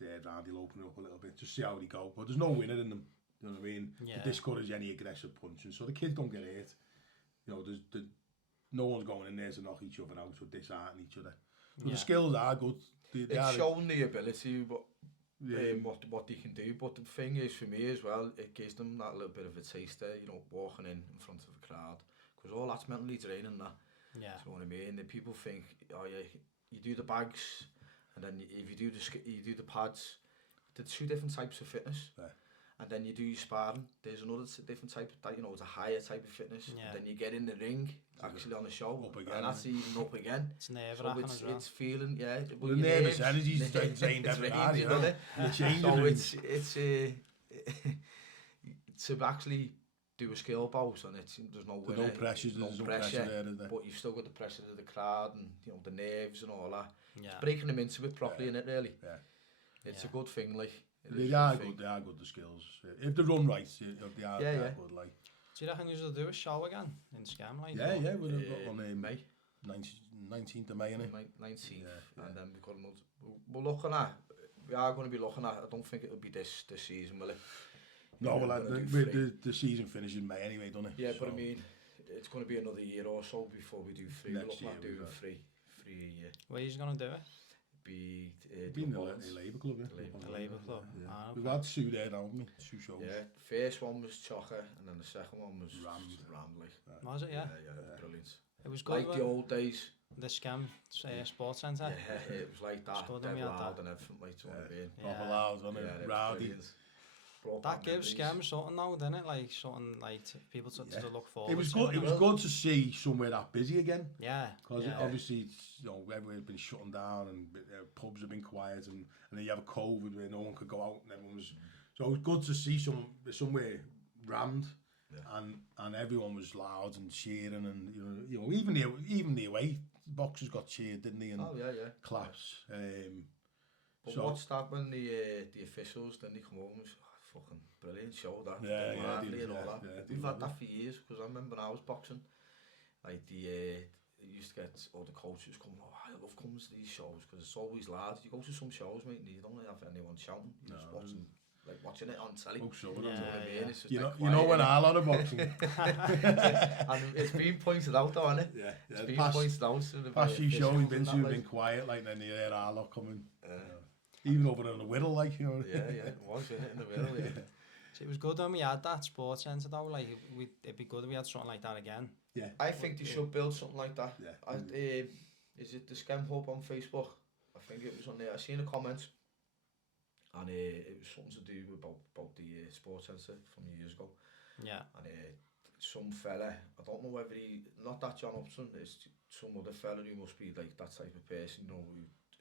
Third round, he'll open it up a little bit, just see how they go. But there's no winner in them, you know what I mean? Yeah. To discourage any aggressive punching, so the kids don't get hurt. You know, no one's going in there to knock each other out or dishearten each other. So the skills are good. It's shown the ability, but what they can do. But the thing is, for me as well, it gives them that little bit of a taster, you know, walking in front of a crowd. Because all that's mentally draining, that. Yeah. Do you know what I mean? The people think, oh yeah, you do the bags, and then if you do the pads, there's 2 different types of fitness. Yeah. And then you do your sparring. There's another different type of, it's a higher type of fitness. Yeah. And then you get in the ring, actually on the show, up again, and that's even up again. It's nerve-wracking So as well. it's feeling, yeah. Well, the nervous energy's drained every night, you know. You change So it. it's to actually do a skill bout, and there's no winner. No pressure, there's no pressure there, is there? But you've still got the pressure of the crowd and the nerves and all that. Yeah. It's breaking them into it properly, innit, really? Yeah. It's a good thing, like. They are good, the skills. If they run right, they are good, like. Do you reckon you'll do a show again in Scam? Like, Yeah, we'll got on May. 19th of May, innit? 19th, yeah. and then we've got another. We're looking at. We are going to be looking at. I don't think it'll be this season, will it? No, well, the season finishes in May anyway, doesn't it? Yeah, so, but I mean, it's going to be another year or so before we do 3. We're looking at doing 3 a year. Where are you going to do it? Be in the Labour Club, yeah. The Labour Club. Yeah. Ah, okay. We've had 2 there now, haven't we? 2 shows. Yeah, first one was chocker, and then the second one was Rammed. like. Was it? Yeah. Brilliant. It was good. Like the old days. The Scam Sports Centre. Yeah, it was like that. Dead loud and everything, like, do you know what I mean? Proper loud, wasn't it? Rowdy. That gives Scam something now, doesn't it? Like something like people to look forward to. It was good. It was good to see somewhere that busy again. Yeah. Because obviously, everywhere's been shutting down and pubs have been quiet, and then you have a COVID where no one could go out and everyone was. So it was good to see somewhere rammed, and everyone was loud and cheering, and even the away boxers got cheered, didn't they? And claps. But what's that when the officials then they come over and say, fucking brilliant show that, and all that. We've had that for years, because I remember when I was boxing, like you used to get all the coaches coming, I love coming to these shows because it's always loud. You go to some shows, mate, and you don't have anyone shouting. You're just watching it on telly. You know when I lot of boxing. And it's been pointed out though, isn't it? Yeah. It's been pointed out. Past few shows we've been to have been quiet, like, then you hear our lot coming. Even over in the middle, like, you know. Yeah, it was, in the middle, yeah. So it was good when we had that sports centre though, like, it'd be good if we had something like that again. Yeah. I think they should build something like that. Yeah. Is it the Scam Hub on Facebook? I think it was on there. I seen a comment, and it was something to do about the sports centre from years ago. Yeah. And some fella, I don't know whether not that John Upton, it's some other fella who must be like that type of person, who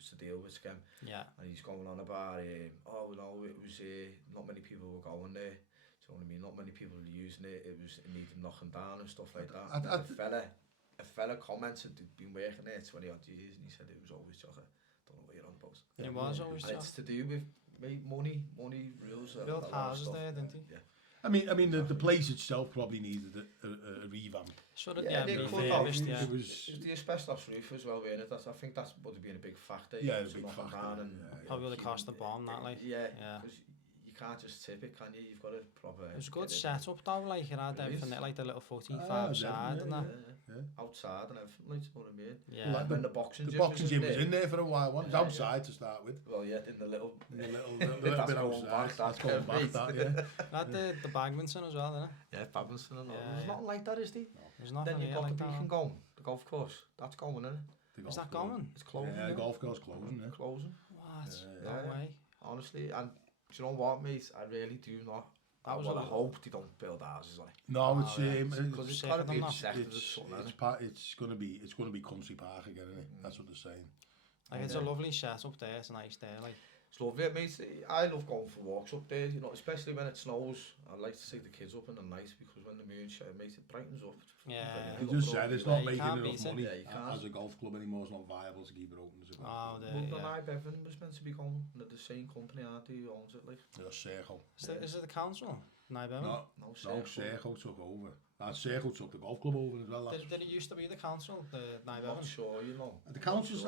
to deal with Scam. Yeah. And he's going on about, it was not many people were going there. Do you know what I mean? Not many people were using it. It needed knocking down and stuff like that. A fella commented he'd been working there 20 odd years, and he said it was always chocker. Don't know what you're on about. It was always chocker. It's to do with money rules. Built houses there, didn't he? Yeah. I mean, the place itself probably needed a revamp. Should have, refurbished, It was the asbestos roof as well, wasn't it? I think that would have been a big factor. Yeah, a big factor. Probably would have cost a bomb, that, like. Yeah, because you can't just tip it, can you? You've got to proper... It was a good setup, though, like, it had everything, like the little footy outside and that. Outside and everything, like, you know what I mean? Yeah. Like when the boxing gym was in there for a while. It was outside to start with. Well, yeah, in the little bit outside. That's going back, that, yeah. That the badminton as well, isn't it? Yeah, badminton and all. There's nothing like that, is there? No. There's nothing then you've got like the beacon going, the golf course. That's going, isn't it? Is that going? It's closing. Yeah, the golf course closing, yeah. Closing. What? No way. Honestly, and do you know what, mate? I really do not. I hope they don't build houses on it. No, it's because it's got to be accepted as something. It's gonna be country park again, isn't it? That's what they're saying. Like, it's a lovely setup there. It's nice there, like. It's lovely, mate. I love going for walks up there, especially when it snows. I like to take the kids up in the night, because when the moon shines, it brightens up. Yeah. You just said it's not making enough money as a golf club anymore. It's not viable to keep it open as a golf club. Well, Bateman was meant to be going. They're the same company, aren't they, who owns it, like? Yeah, Circle. Is it the council? No, Circle took over. Circle took the golf club over as well. Did it used to be the council, the Bateman? I'm not sure,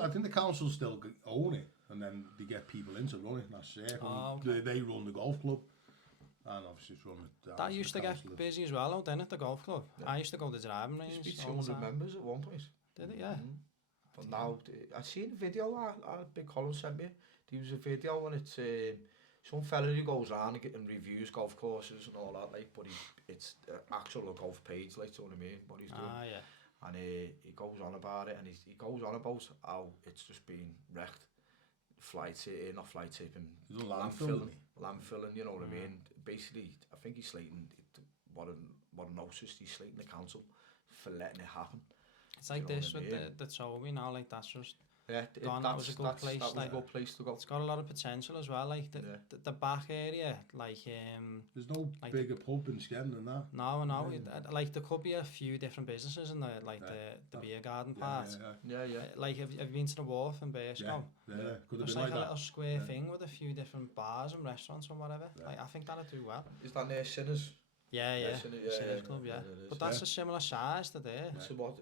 I think the council still own it, and then they get people in to run it. That's Circle. They run the golf club, and obviously it's run it. That used to get busy as well, didn't it? The golf club. Yeah. I used to go to the driving range. There used to be 200 members at one point. Did it? Yeah. But now, I seen a video that Big Colin sent me. There was a video when it's some fella who goes around and reviews golf courses and all that, like, but it's actual golf page, like, do you know what I mean, what he's doing. Yeah. And he goes on about it, and he goes on about how it's just been wrecked not fly tipping, He's done landfilling. landfilling, you know what I mean? Basically, I think he's slating, what I noticed, he's slating the council for letting it happen. It's like you know this what I with mean? the Toby now, like that's just Yeah, gone. That was a good place. That was like, a good place to go. it's got a lot of potential as well. Like the back area, like there's no like bigger pub in Skem than that. No, like there could be a few different businesses in there, like the beer garden part. Yeah. Like have you been to the wharf in Bearscow? Yeah. Could have It's been like a that. little square thing with a few different bars and restaurants and whatever. Like I think that'd do well. Is that near Sinners? Yeah. Sinners Club, it But is. that's a similar size to there. So what?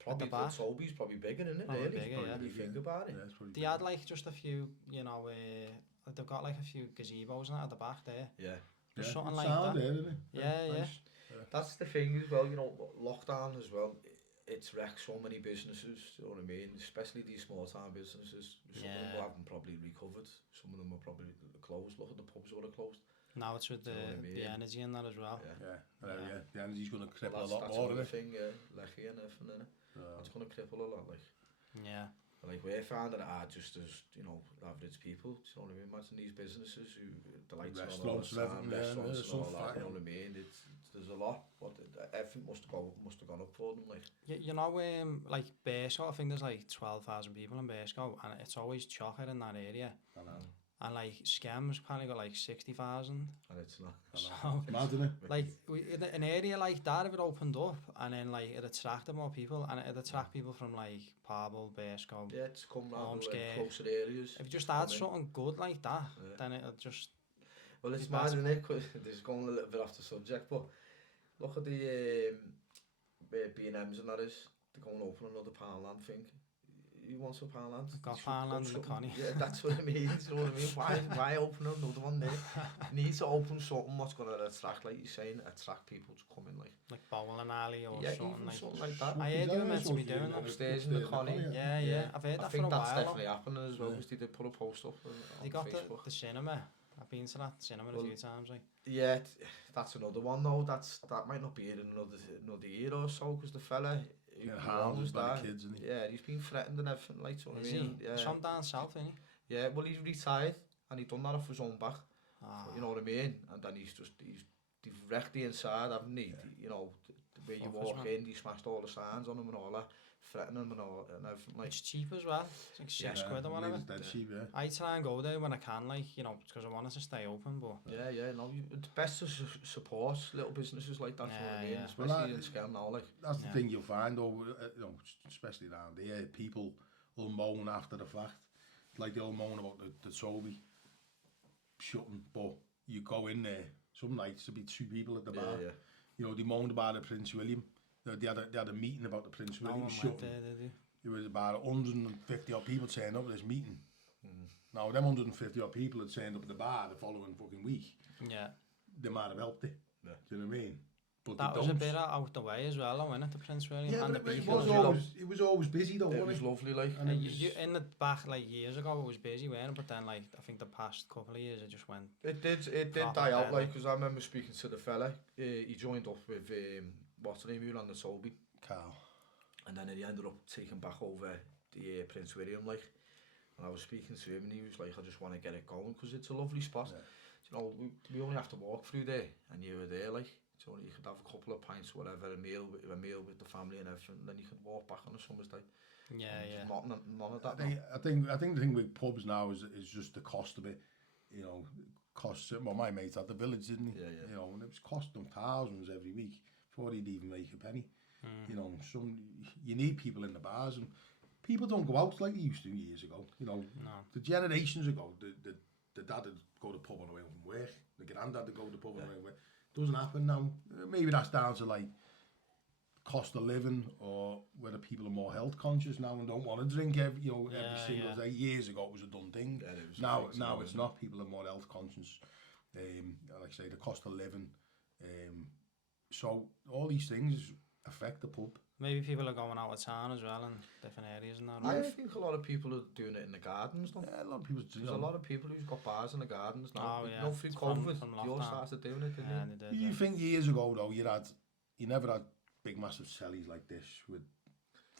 Probably the Toby's probably bigger, isn't it? Probably Really? bigger, yeah. When you think about it. They had like just a few, you know, they've got like a few gazebos and that at the back there. Yeah. Just something like that. There, isn't it? Yeah. That's the thing as well, you know, lockdown as well, it's wrecked so many businesses, you know what I mean? Especially these small town businesses. Some of them haven't probably recovered, some of them are probably closed. Look at the pubs that are closed. Now it's with the energy in that as well. Yeah. The energy's going to cripple a lot that's more, isn't it? Thing, Lecky and everything, innit? It's going to cripple a lot, like. Yeah. Like we're finding it hard just as, you know, average people, you know what I mean? Imagine these businesses who, the lights on all the time, restaurants and all that, you know what I mean? There's a lot, but everything must have gone up for them, like. You know, like Bearscow, I think there's like 12,000 people in Bearscow, and it's always chocker in that area. I know. And like Skem's apparently got like 60,000. And it's not. So, it's mad, isn't it? Like an area like that, if it opened up, and then like it attracted more people, and it'd attract people from like Parble, Bearscow. Yeah, it's come round to like closer areas. If you just add something good like that, then it'll just. Well, it's mad, isn't it? Cause this is going a little bit off the subject, but look at the B&M's and that is. They're going to open another Poundland thing. You want some Poundland? Got Poundland in the Connie. Yeah, that's what I mean. You know what I mean? Why open another one there? You need to open something what's going to attract, like you're saying, attract people to come in, like bowling alley or something like that. I heard you were meant to be doing that. Upstairs in the Connie. Yeah. I've heard that for a while. I think that's definitely happening as well, because they did put a post up on They got Facebook. the cinema. I've been to that cinema a few times, like. Yeah, that's another one though. That might not be here in another year or so, because the fella who owns that, kids, isn't he? yeah, he's been threatened and everything, like, so I mean, yeah. Some down south, isn't he? Yeah, well, he's retired and he done that off his own back. You know what I mean? And then they've wrecked the inside, haven't they? You know, the way you walk in, he smashed all the signs on him and all that, threatening him and everything, like. It's cheap as well. It's like £6 or whatever. It's dead cheap, yeah. I try and go there when I can, like, you know, because I want it to stay open, but. Yeah, no, it's best to support little businesses like that, you know what I mean? Especially in Skem now, like. That's the thing you'll find, though, you know, especially around here, people will moan after the fact. Like they'll moan about the Toby shutting, but you go in there, some nights there'll be 2 people at the bar. Yeah. You know, they moaned about the Prince William. They had a meeting about the Prince William shutting. There was about 150 odd people turned up at this meeting. Now, them 150 odd people had turned up at the bar the following fucking week. Yeah. They might have helped it. Yeah. Do you know what I mean? But that was a bit out the way as well, wasn't it, the Prince William? Yeah, and but the it was always busy though, it wasn't was lovely, like. And in the back, like, years ago, it was busy, weren't it? But then, like, I think the past couple of years, it just went. It did die out, like, because I remember speaking to the fella. He joined up with what's the name who ran the Toby? Karl. And then he ended up taking back over the Prince William, like. And I was speaking to him, and he was like, "I just want to get it going because it's a lovely spot. Yeah. You know, we only have to walk through there, and you were there, like." So you could have a couple of pints, whatever, a meal with the family and everything, and then you could walk back on a summer's day. Yeah. None of that. I think the thing with pubs now is just the cost of it. You know, costs. Well, my mate had the village, didn't he? Yeah. You know, and it was costing them thousands every week before he'd even make a penny. You know, you need people in the bars, and people don't go out like they used to years ago. You know, the generations ago, the dad would go to the pub on the way home from work, the granddad would go to the pub on the way from work. Doesn't happen now. Maybe that's down to like cost of living, or whether people are more health conscious now and don't want to drink every single day. Years ago it was a done thing. Now it's not. People are more health conscious. Like I say, the cost of living. So all these things affect the pub. Maybe people are going out of town as well in different areas and that. I think a lot of people are doing it in the gardens, though. Yeah, a lot of people do. There's a lot of people who've got bars in the gardens now. Oh, yeah. No, through COVID, you all started doing it, didn't you? They did, You think years ago though, you never had big massive cellies like this with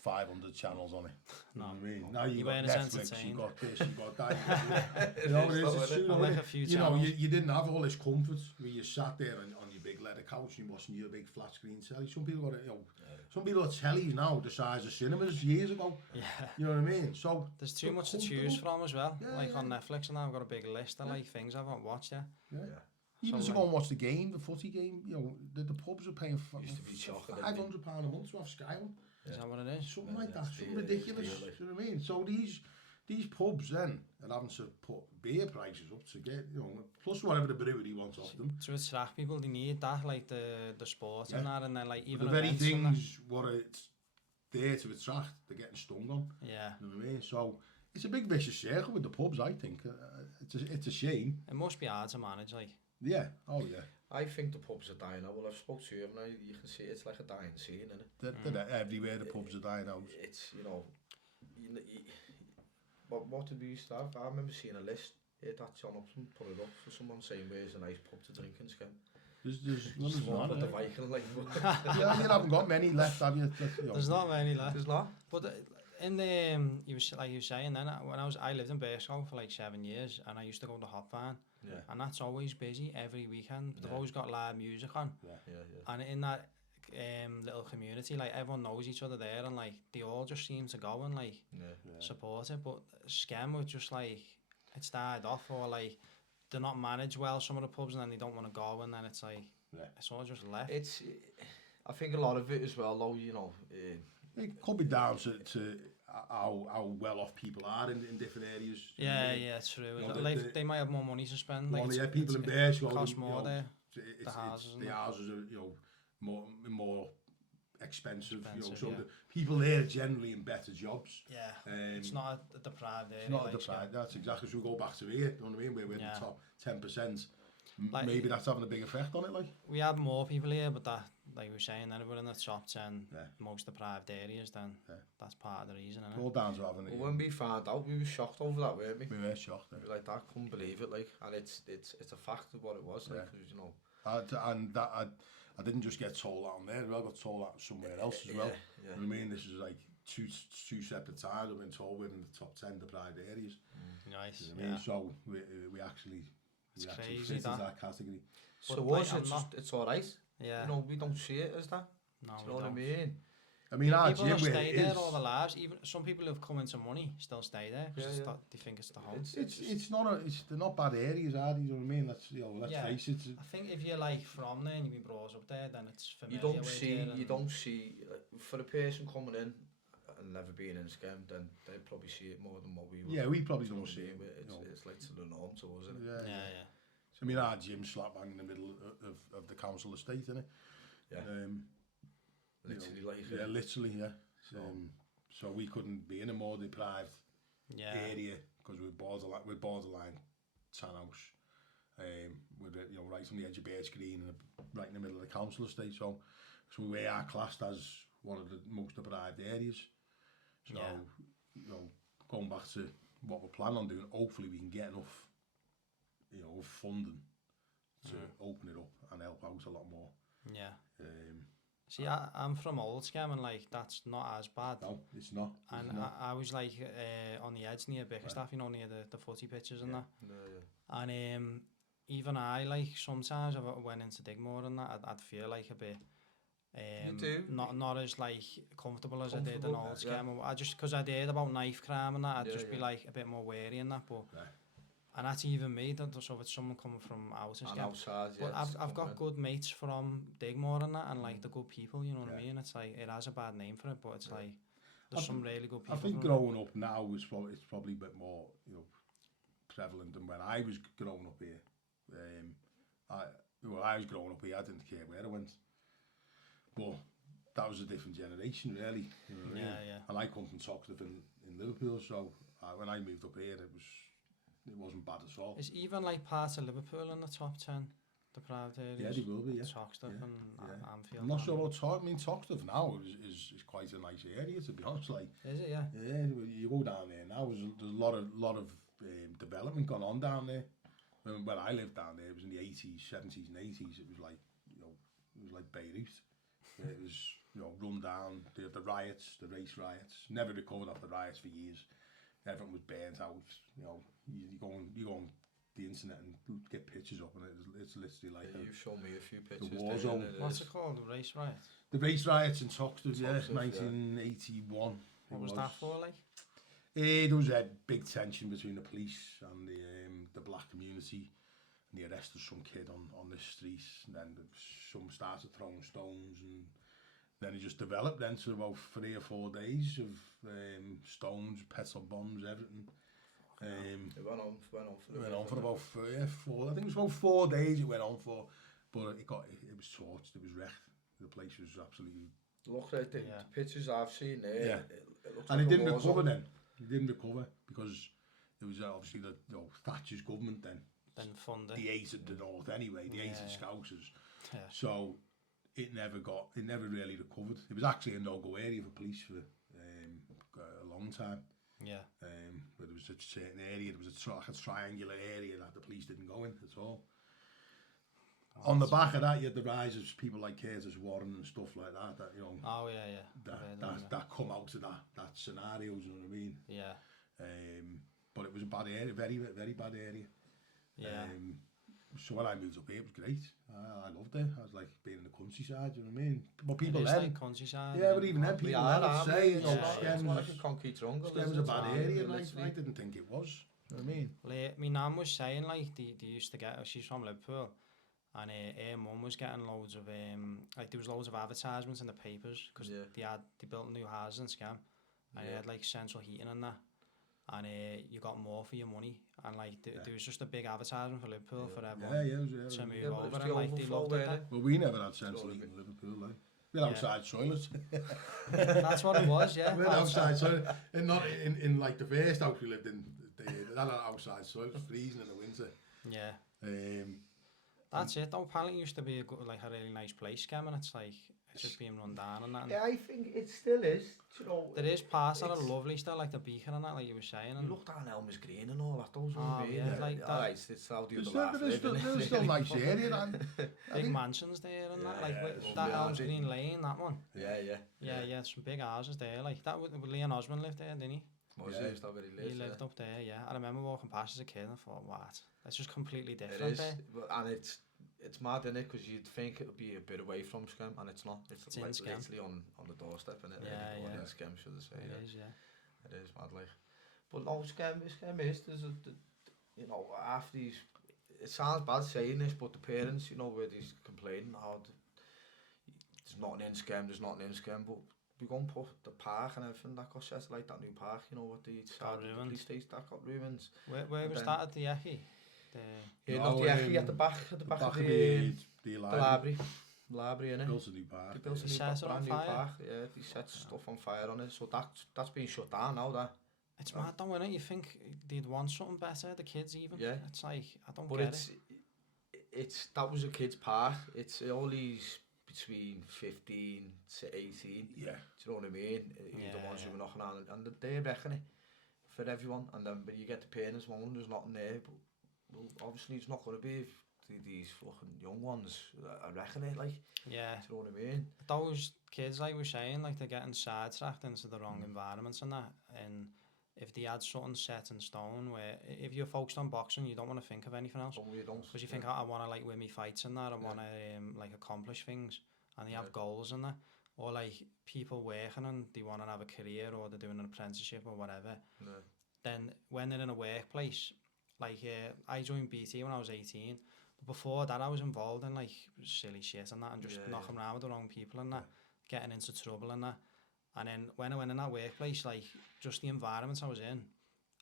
500 channels on it. You know what I mean? Now You you got weren't as Netflix, you entertained. got this, you got that. You know, it's true, Like a few you know, channels. you didn't have all this comfort where you sat there on your big leather couch and you watching your big flat screen telly. Some people got, some people got tellies now the size of cinemas years ago. Yeah. You know what I mean? So There's too much to choose from as well. Yeah, like yeah. on Netflix, and I've got a big list of like things I haven't watched yet. Yeah. Yeah. Even So, to go and watch the game, the footy game, you know, the pubs are paying Used to be shocking, £500 a month to have Sky on. Is that what it is? Something Yeah, like that, it's something dear, ridiculous. it's dear, like. You know what I mean? So these pubs then are having to put beer prices up to get, you know, plus whatever the brewery wants off them. To attract people, they need that, like the sport and that, and then like even The very events and that. things what it's there to attract, they're getting stung on. Yeah. You know what I mean? So it's a big vicious circle with the pubs, I think. It's a shame. It must be hard to manage, like. Yeah, oh yeah. I think the pubs are dying out. Well, I've spoke to you, and you can see it's like a dying scene, isn't it? They're everywhere, the pubs are dying out. It's, what did we used to have? I remember seeing a list that John Upton put it up for someone saying where's a nice pub to drink in Skem. There's Someone not. put the Viking like. Yeah, you haven't got many left, have you? There's not many left. There's not. But in the you was like you were saying then when I lived in Bearscough for like 7 years, and I used to go to Hop Farm, and that's always busy every weekend. They've always got live music on, and in that little community, like everyone knows each other there, and like they all just seem to go and like support it. But Skem was just like it started off, or like they're not managed well, some of the pubs, and then they don't want to go, and then it's like it's all just left. It's I think a lot of it as well, though, it could be down to how well off people are in different areas. Yeah, true. You know, they might have more money to spend. Like people in Bearscough cost more there. The houses are more expensive. So the people there are generally in better jobs. Yeah, it's not a deprived area. It's not a deprived. That's exactly. So we go back to here. You know what I mean? We're in the top 10%. Like, maybe that's having a big effect on it. Like we have more people here, but that, like we were saying, then we're in the top 10 most deprived areas. Then that's part of the reason. Isn't it? All down to having it. When we found out, we were shocked over that, weren't we? We were shocked. We were like that, couldn't believe it. Like, and it's a fact of what it was. Like, cause, and that I didn't just get told out on there. I got told out somewhere else as well. Yeah. You know what I mean? This is like two separate times I've been told we're in the top 10 deprived areas. Nice. You know what I mean? So we actually fit that category. So was it's all right. Yeah. We don't see it as that. No, you know what I mean? I mean, our people gym will stay there is, all their lives. Even some people who've come into money still stay there because they think it's the home. they're not bad areas, are they? You know what I mean? Let's face it. I think if you're like from there and you've been brought up there, then it's familiar. You don't see for a person coming in and never been in Skem, then they probably see it more than what we would. Yeah, we probably don't see it. It's like to the norm to us, isn't it? Yeah. I mean, our gym's slap bang in the middle of the council estate, isn't it? Yeah. Literally, like. Yeah, literally, yeah. So we couldn't be in a more deprived area because we're borderline townhouse. We're right on the edge of Birch Green and right in the middle of the council estate. So we are classed as one of the most deprived areas. So going back to what we're planning on doing, hopefully we can get enough funding to open it up and help out a lot more. Yeah. See, I'm from Old Skem, and like that's not as bad. No, it's not. And I was like on the edge near Bickerstaff, near the footy pitches and that. And even I, like, sometimes if I went into Digmore and that, I'd feel like a bit not as like comfortable as I did in Old Skem. I just, because I'd heard about knife crime and that, I'd just be like a bit more wary in that. But and that's even me, so if it's someone coming from outer Skem. But I've got good mates from Digmore and that, and like the good people, you know what I mean? It's like, it has a bad name for it, but it's like there's some really good people. I think growing up now it's probably a bit more prevalent than when I was growing up here. I was growing up here, I didn't care where I went, but that was a different generation, really. You know what I mean? And I come from Toxteth in Liverpool, so when I moved up here, it wasn't bad at all. Is even like parts of Liverpool in the top 10 deprived areas? Yeah, they will be. Toxteth and Anfield. I'm not sure about Toxteth. I mean, Toxteth now is quite a nice area, to be honest. Like, is it? Yeah. Yeah, you go down there now. There's a lot of development gone on down there. When I lived down there, it was in the 80s, 70s, and 80s. It was like it was like Beirut. It was run down. The riots, the race riots. Never recovered after riots for years. Everyone was burnt out. You go on the internet and get pictures up, and it's literally like you showed me a few pictures. The war zone. What's it called? The race riot? The race riots in Toxteth, 1981. What was that for, like? There was a big tension between the police and the black community, and they arrested some kid on the street, and then some started throwing stones, and then it just developed then to about 3 or 4 days of stones, petrol bombs, everything. It went on for about 4, I think it was about 4 days it went on for, but it was torched, it was wrecked. The place was absolutely... Look at the pictures I've seen there. Yeah. It looks and like it didn't recover zone. then. It didn't recover because it was obviously the Thatcher's government then. Then funded. They hated the North anyway. They hated Scousers. Yeah. So it never really recovered. It was actually a no-go area for police for a long time. Yeah. But there was a certain area, there was a triangular area that the police didn't go in at all. On the back of that, you had the rise of people like Curtis Warren and stuff like that. Oh yeah. That come out of that scenario. Do you know what I mean? Yeah. But it was a bad area, very very bad area. Yeah. So when I moved up here, it was great. I loved it. I was like being in the countryside. Do you know what I mean? But people then, like countryside. Yeah, but even then, people would say, it's like a concrete jungle. Skem was a bad area. I didn't think it was. You know what I mean? Well, my nan was saying like they used to get. She's from Liverpool. And her mum was getting loads of like there was loads of advertisements in the papers because they built new houses in Scam, and they had like central heating and that, and you got more for your money, and like there was just a big advertisement for Liverpool for everyone to move over, and like they loved it. Well, we never had central heating in Liverpool, like. We had outside toilets. That's what it was, yeah. We had outside toilets, and not in like the first house we lived in. They had outside toilets, freezing in the winter. Yeah. That's it though. Apparently it used to be a really nice place, Scam, and it's like it's just being run down and that. Yeah, I think it still is. You know, there is parts that are lovely still, like the beacon and that, like you were saying. And you look down Elmer's Green and all that. Those like that. Alright, it's how the other laugh. There's still nice area. Big mansions there and that, like that Elmer's Green Lane, that one. Yeah. Some big houses there, like that. Leon Osmond lived there, didn't he? He lived up there, yeah. I remember walking past as a kid and I thought, what? That's just completely different there. And it's mad, innit? Because you'd think it would be a bit away from Scam, and it's not. It's like literally on the doorstep, innit? Yeah. In Scam, should I say? It is, yeah. It is mad, like. But no, Scam is. There's after these, it sounds bad saying this, but the parents, where these complaining how there's nothing in Scam, but we go and put the park and everything that got set, like that new park, what the police station that got ruined. Where was that at the Yaki? The Yaki at the back of the library, innit? Built a new park. They built a brand new park. Yeah, they set stuff on fire on it, so that's been shut down now. That it's mad, though, innit? You think they'd want something better, the kids even. Yeah. It's like I don't get it. But that was a kids' park. It's all these between 15 to 18. Yeah. Do you know what I mean? The ones who were knocking on, and they're wrecking it for everyone. And then when you get the parents one, there's nothing there. But well, obviously it's not going to be these fucking young ones are wrecking it, like. Yeah. Do you know what I mean? Those kids, like we're saying, like they're getting sidetracked into the wrong environments and that. And if they had something set in stone, where if you're focused on boxing, you don't want to think of anything else. You don't. Because you think, I want to like win me fights and that, I want to like accomplish things, and they have goals and that. Or like people working and they want to have a career, or they're doing an apprenticeship or whatever. Yeah. Then when they're in a workplace, like I joined BT when I was 18. But before that, I was involved in like silly shit and that, and just knocking around with the wrong people and that, getting into trouble and that. And then when I went in that workplace, like just the environment I was in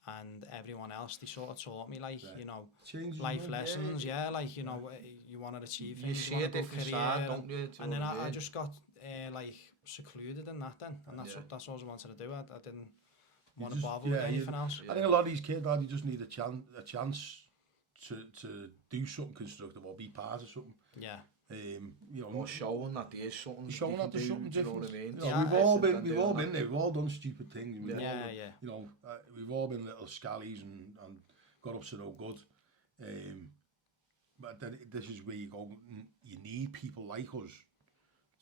and everyone else, they sort of taught me like, changes life lessons, like, you want to achieve things, you see a different side, don't you? And then I just got like secluded in that then, and that's all I wanted to do. I didn't want to bother with anything else. I think a lot of these kids, they just need a chance to do something constructive or be part of something. Yeah. Or showing that there is something. Showing that there's something different. You know what I mean? We've all been there. We've all done stupid things. We've all been little scallies and got up to no good. But then this is where you go. You need people like us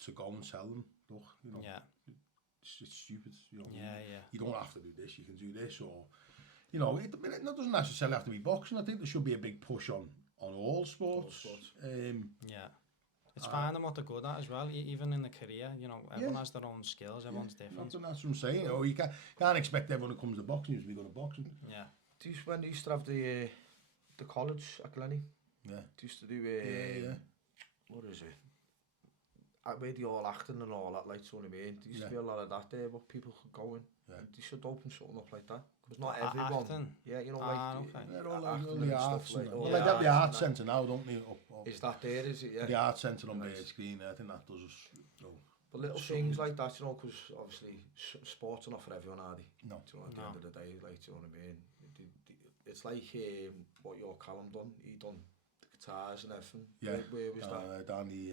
to go and tell them, look, you know, Yeah. it's stupid, you know, Yeah. you don't have to do this, you can do this, or, you know, it doesn't necessarily have to be boxing. I think there should be a big push on all sports. Yeah. It's finding what they're good at as well, even in the career, you know, everyone has their own skills, everyone's different. That's what I'm saying. You know, you can't expect everyone who comes to boxing to be good at boxing. Yeah. When they used to have the college at Glenny, yeah, they used to do what is it? Where they all acting and all that, like, so what I mean. There used to be a lot of that there, but people could go in. Yeah. They should open something up like that, because not everyone. Acting. Yeah, you know, okay. They're all acting the and arts stuff and like that. that. Like that, the art centre now, don't they? Is that there? Is it? Yeah. The art centre on the screen. I think that does us. You know, but little things like that, you know, because obviously sports are not for everyone, are they? No. Do you know, at the end of the day, like, do you know what I mean? It's like what your Callum done. He done the guitars and everything. Yeah. Where was that? Down the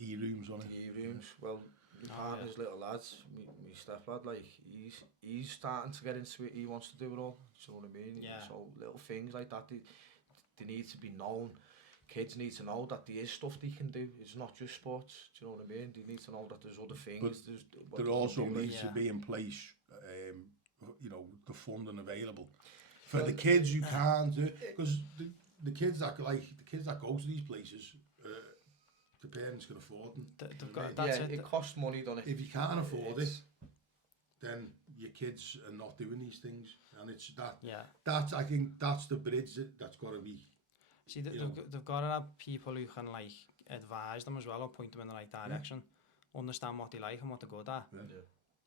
E-rooms on it. The E-rooms. Well, my partner's little lads, my step-lad, like, he's starting to get into it. He wants to do it all. Do you know what I mean? Yeah. So little things like that, they need to be known. Kids need to know that there is stuff they can do. It's not just sports. Do you know what I mean? They need to know that there's other things. But there also needs to be in place, you know, the funding available for the kids who can't do it. Because the kids that go to these places, the parents can afford them. It costs money, doesn't it? If you can't afford it, then your kids are not doing these things, and it's that. Yeah. That's, I think that's the bridge that's got to be. See, they've got to have people who can, like, advise them as well, or point them in the right direction, understand what they like and what they're good at,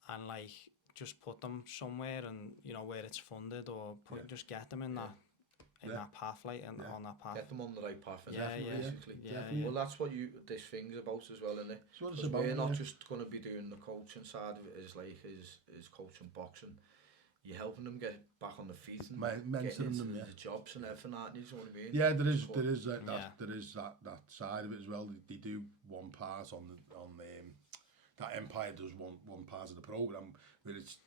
and, like, just put them somewhere, and, you know, where it's funded, or just get them in that path, like, and on that path. Get them on the right path, basically. Well, that's what this thing's about as well, isn't it? Because we're not just going to be doing the coaching side of it, is coaching boxing. You're helping them get back on the feet and mentoring them, the jobs and everything, aren't you? You know what I mean? Yeah, there is that side of it as well. They do one part on that Empire does one part of the program where it's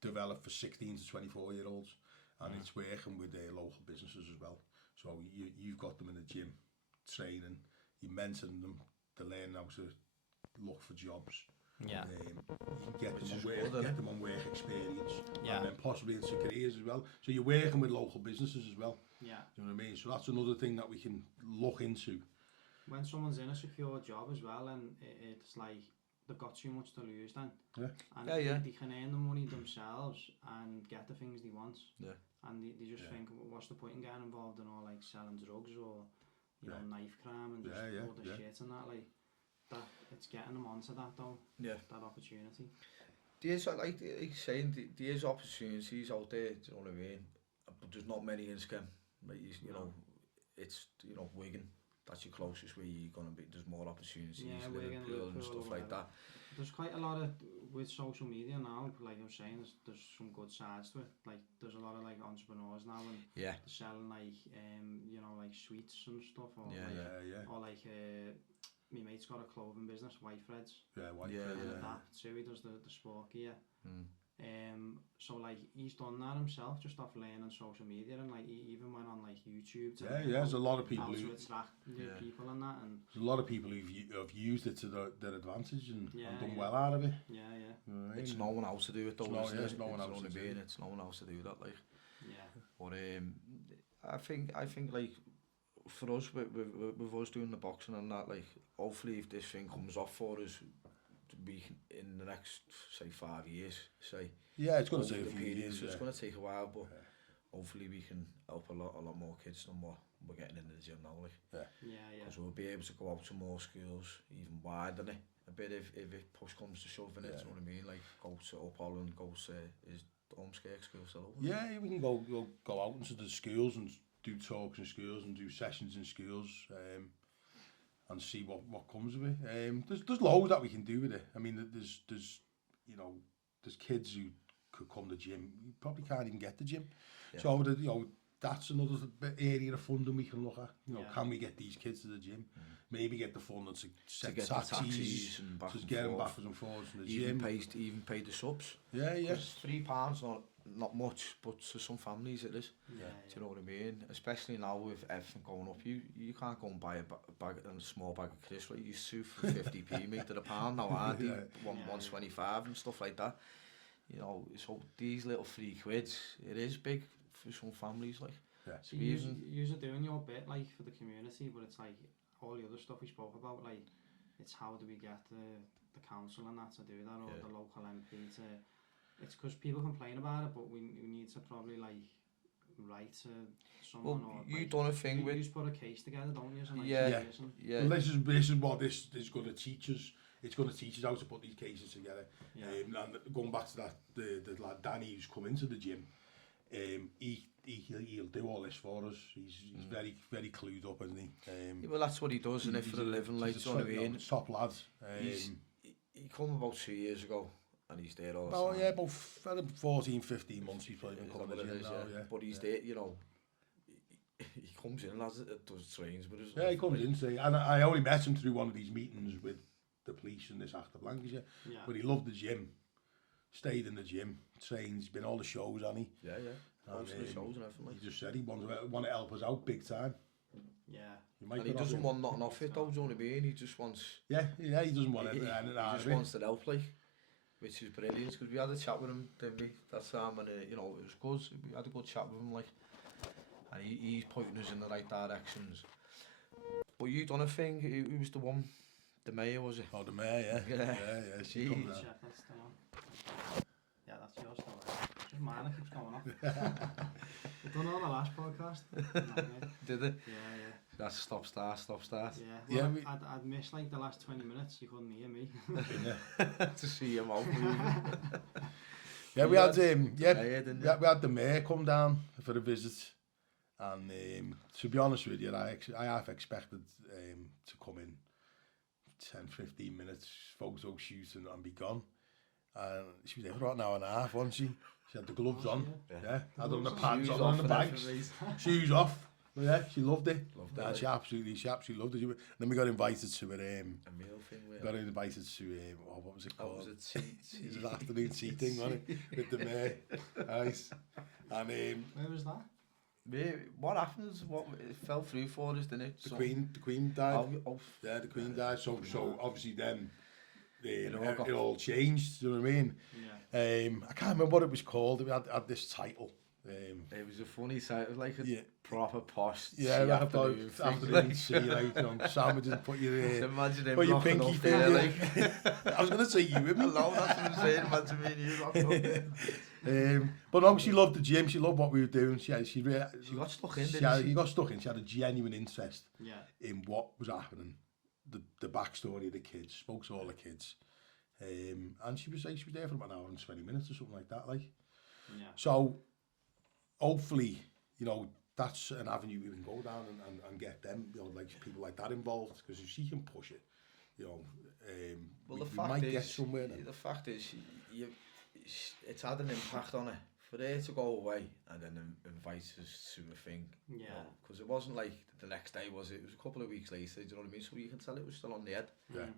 developed for 16 to 24 year olds, and it's working with their local businesses as well. So you've got them in the gym training, you're mentoring them to learn how to look for jobs. Yeah. You get them on work experience, and then possibly into careers as well. So you're working with local businesses as well. Yeah. You know what I mean? So that's another thing that we can look into. When someone's in a secure job as well, and it's like they've got too much to lose then. And they can earn the money themselves and get the things they want. Yeah. And they just think, what's the point in getting involved in all, like, selling drugs or, you know, knife crime and just all the shit and that, like. That it's getting them onto that though. Yeah. That opportunity. There's, like saying, there's opportunities out there. Do you know what I mean? But there's not many in Skem. Like, you know, it's, you know, Wigan. That's your closest where you're gonna be. There's more opportunities. Wigan, Liverpool and stuff like that. There's quite a lot of with social media now. Like I was saying, there's some good sides to it. Like there's a lot of, like, entrepreneurs now, and they're selling, like, you know, like sweets and stuff, or or like my mate's got a clothing business, White Threads. White Threads. That too. He does the sport gear. So, like, he's done that himself just off learning social media, and, like, he even went on, like, YouTube to there's a lot of people who attract new people and that, and there's a lot of people who've used it to their advantage and done well out of it. Right. It's knowing how to do it though. It's knowing how to do it. It's knowing how to do that, like. But I think like, for us, with us doing the boxing and that, like, hopefully if this thing comes off for us, to be in the next, say, 5 years, say. Yeah, it's going to take a few years. It's going to take a while, but hopefully we can help a lot more kids than what we're getting into the gym now, like. Because we'll be able to go out to more schools, even wider it a bit if it push comes to shoving it. You know what I mean? Like, go to Up Holland, go to his Homescare school still open. Yeah, we can go out into the schools and do talks in schools and do sessions in schools, and see what comes of it. There's loads that we can do with it. I mean, there's you know, there's kids who could come to the gym, you probably can't even get the gym. So you know, that's another area of funding we can look at. You know, can we get these kids to the gym? Maybe get the funding to set taxis and to get them backwards and forwards from the gym. Even pay the subs. Yeah. £3 not not much, but to some families it is. Yeah. Do you know what I mean? Especially now with everything going up, you can't go and buy a small bag of crisps like you used to for 50p mate to the pound now, aren't they? 125 and stuff like that. You know, so these little £3, it is big for some families, like. Yeah. So you're doing your bit, like, for the community, but it's like all the other stuff we spoke about, like, it's how do we get the council and that to do that, or the local MP to... It's because people complain about it, but we need to probably, like, write to someone, or... You like, done a thing with... You just put a case together, don't you? So, like, yeah. Well, this is what this is going to teach us. It's going to teach us how to put these cases together. Yeah. And going back to that, the lad Danny who's come into the gym, he'll do all this for us. He's very, very clued up, isn't he? Well, that's what he does, and for a living, like, do you know what I mean? Top lad. He come about 2 years ago, and he's there all the time. Oh yeah, about 14, 15 months he's probably been coming to the gym now, yeah. But he's there, you know, he comes in and does trains with us. Yeah, he comes in, say, and I only met him through one of these meetings with the police in this act of Lancashire, but he loved the gym, stayed in the gym, trained, he's been all the shows, hasn't he? Yeah. And, the shows and everything. He just said he want to help us out big time. Yeah. And he doesn't want nothing off it, though, do you know what I mean? He just wants... Yeah, he doesn't want anything out of it. He just wants to help, like, which is brilliant, because we had a chat with him, didn't we, that time, and, you know, it was good. We had a good chat with him, like, and he's pointing us in the right directions. But you done a thing, who was the one? The mayor, was it? Oh, the mayor, yeah. She comes out. Yeah, that's yours, though. Just mine that keeps going up. We've done all the last podcast. Did it? Yeah. That's stop start. Yeah, well, I'd miss like the last 20 minutes, you couldn't hear me. To see him out. Yeah, we had we had the mayor come down for a visit, and to be honest with you, I have expected to come in 10-15 minutes, photo shoot and be gone. And she was there for about an hour and a half, wasn't she? She had the gloves on, had on the pads on the bags, shoes off. But yeah, she loved it. She absolutely loved it. And then we got invited to a meal thing. Got invited to what was it called? Was it It was an afternoon tea thing, wasn't it? With the mayor. Nice. And where was that? What happened? What it fell through for us, didn't it? The Queen died. Yeah, the Queen died. So obviously then it all changed. Do you know what I mean? Yeah. I can't remember what it was called. It had this title. It was a funny sight. It was like a proper posh. Yeah, afternoon tea, like, you know, sandwiches. Put your pinky finger. Like. I was gonna say you with me. No, that's what I'm saying. Imagine me and you locked up there. But no, she loved the gym. She loved what we were doing. She got stuck in. She got stuck in. She had a genuine interest in what was happening, the backstory of the kids. Spoke to all the kids, and she was there for about an hour and 20 minutes or something like that. Like, so hopefully, you know, that's an avenue we can go down and get them, you know, like people like that involved, because if she can push it, you know, we might get somewhere. The fact is, it's had an impact on her. For her to go away and then invite us to a thing, because it wasn't like the next day, was it? It was a couple of weeks later, do you know what I mean? So you can tell it was still on the head,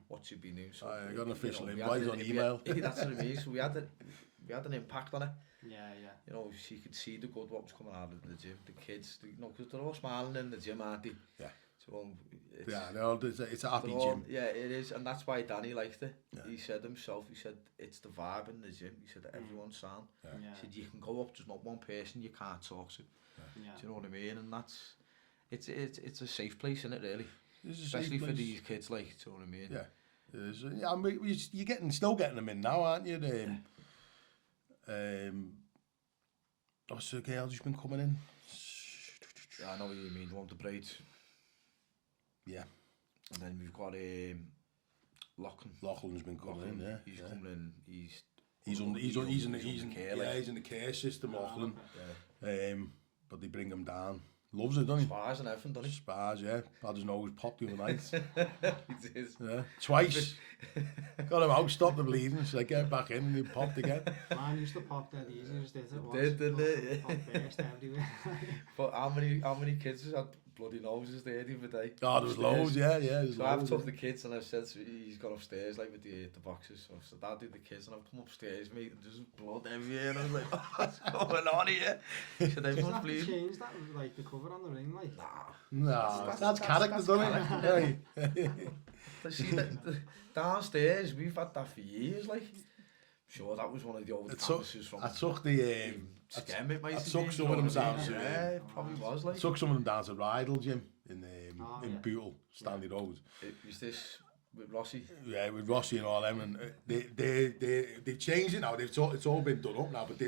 what she'd been doing. So I got an official invite on email. That's what I mean. So we had an impact on her. Yeah. You know, she could see the good what was coming out of the gym. The kids, you know, because they're all smiling in the gym, aren't they? Yeah. So it's a happy gym. Yeah, it is, and that's why Danny liked it. Yeah. He said himself, it's the vibe in the gym. He said everyone's sound. Yeah. He said you can go up, there's not one person you can't talk to. Yeah. Do you know what I mean? And it's a safe place, isn't it, really? Especially for these kids, like, do you know what I mean? Yeah. It is. Yeah, I mean, you're still getting them in now, aren't you? What's the girl who's been coming in? Yeah, I know what you mean. The one with the braids. Yeah. And then we've got Lachlan. Lachlan's been coming in, yeah. He's coming in. He's in the care system, Lachlan. Yeah. But they bring him down. Loves it, doesn't he? Spars and everything, doesn't he? Spars, yeah. Had his nose popped the other night. He did. Yeah. Twice. Got him out, stopped the bleeding, so they get back in and he popped again. Mine used to pop dead easy, just did it once. Didn't it? Pop burst everywhere. But how many kids has had bloody noses there the other day. Oh, there was loads, yeah. So I've took the kids and I've said he's gone upstairs like with the boxes. So I said, I'll do the kids and I've come upstairs, mate, and there's blood everywhere. And I was like, what's going on here? Should everyone believe? Change that, like the cover on the ring, like. Nah, that's character, doesn't it? See, downstairs, we've had that for years, like. Sure, that was one of the old canvases from... I took the... I took some of them down to... Yeah, it probably was, like... I took some of them down to Rydal Gym in Bootle, Stanley Road. Was this with Rossi? Yeah, with Rossi and all them, and they've changed it now. It's all been done up now, but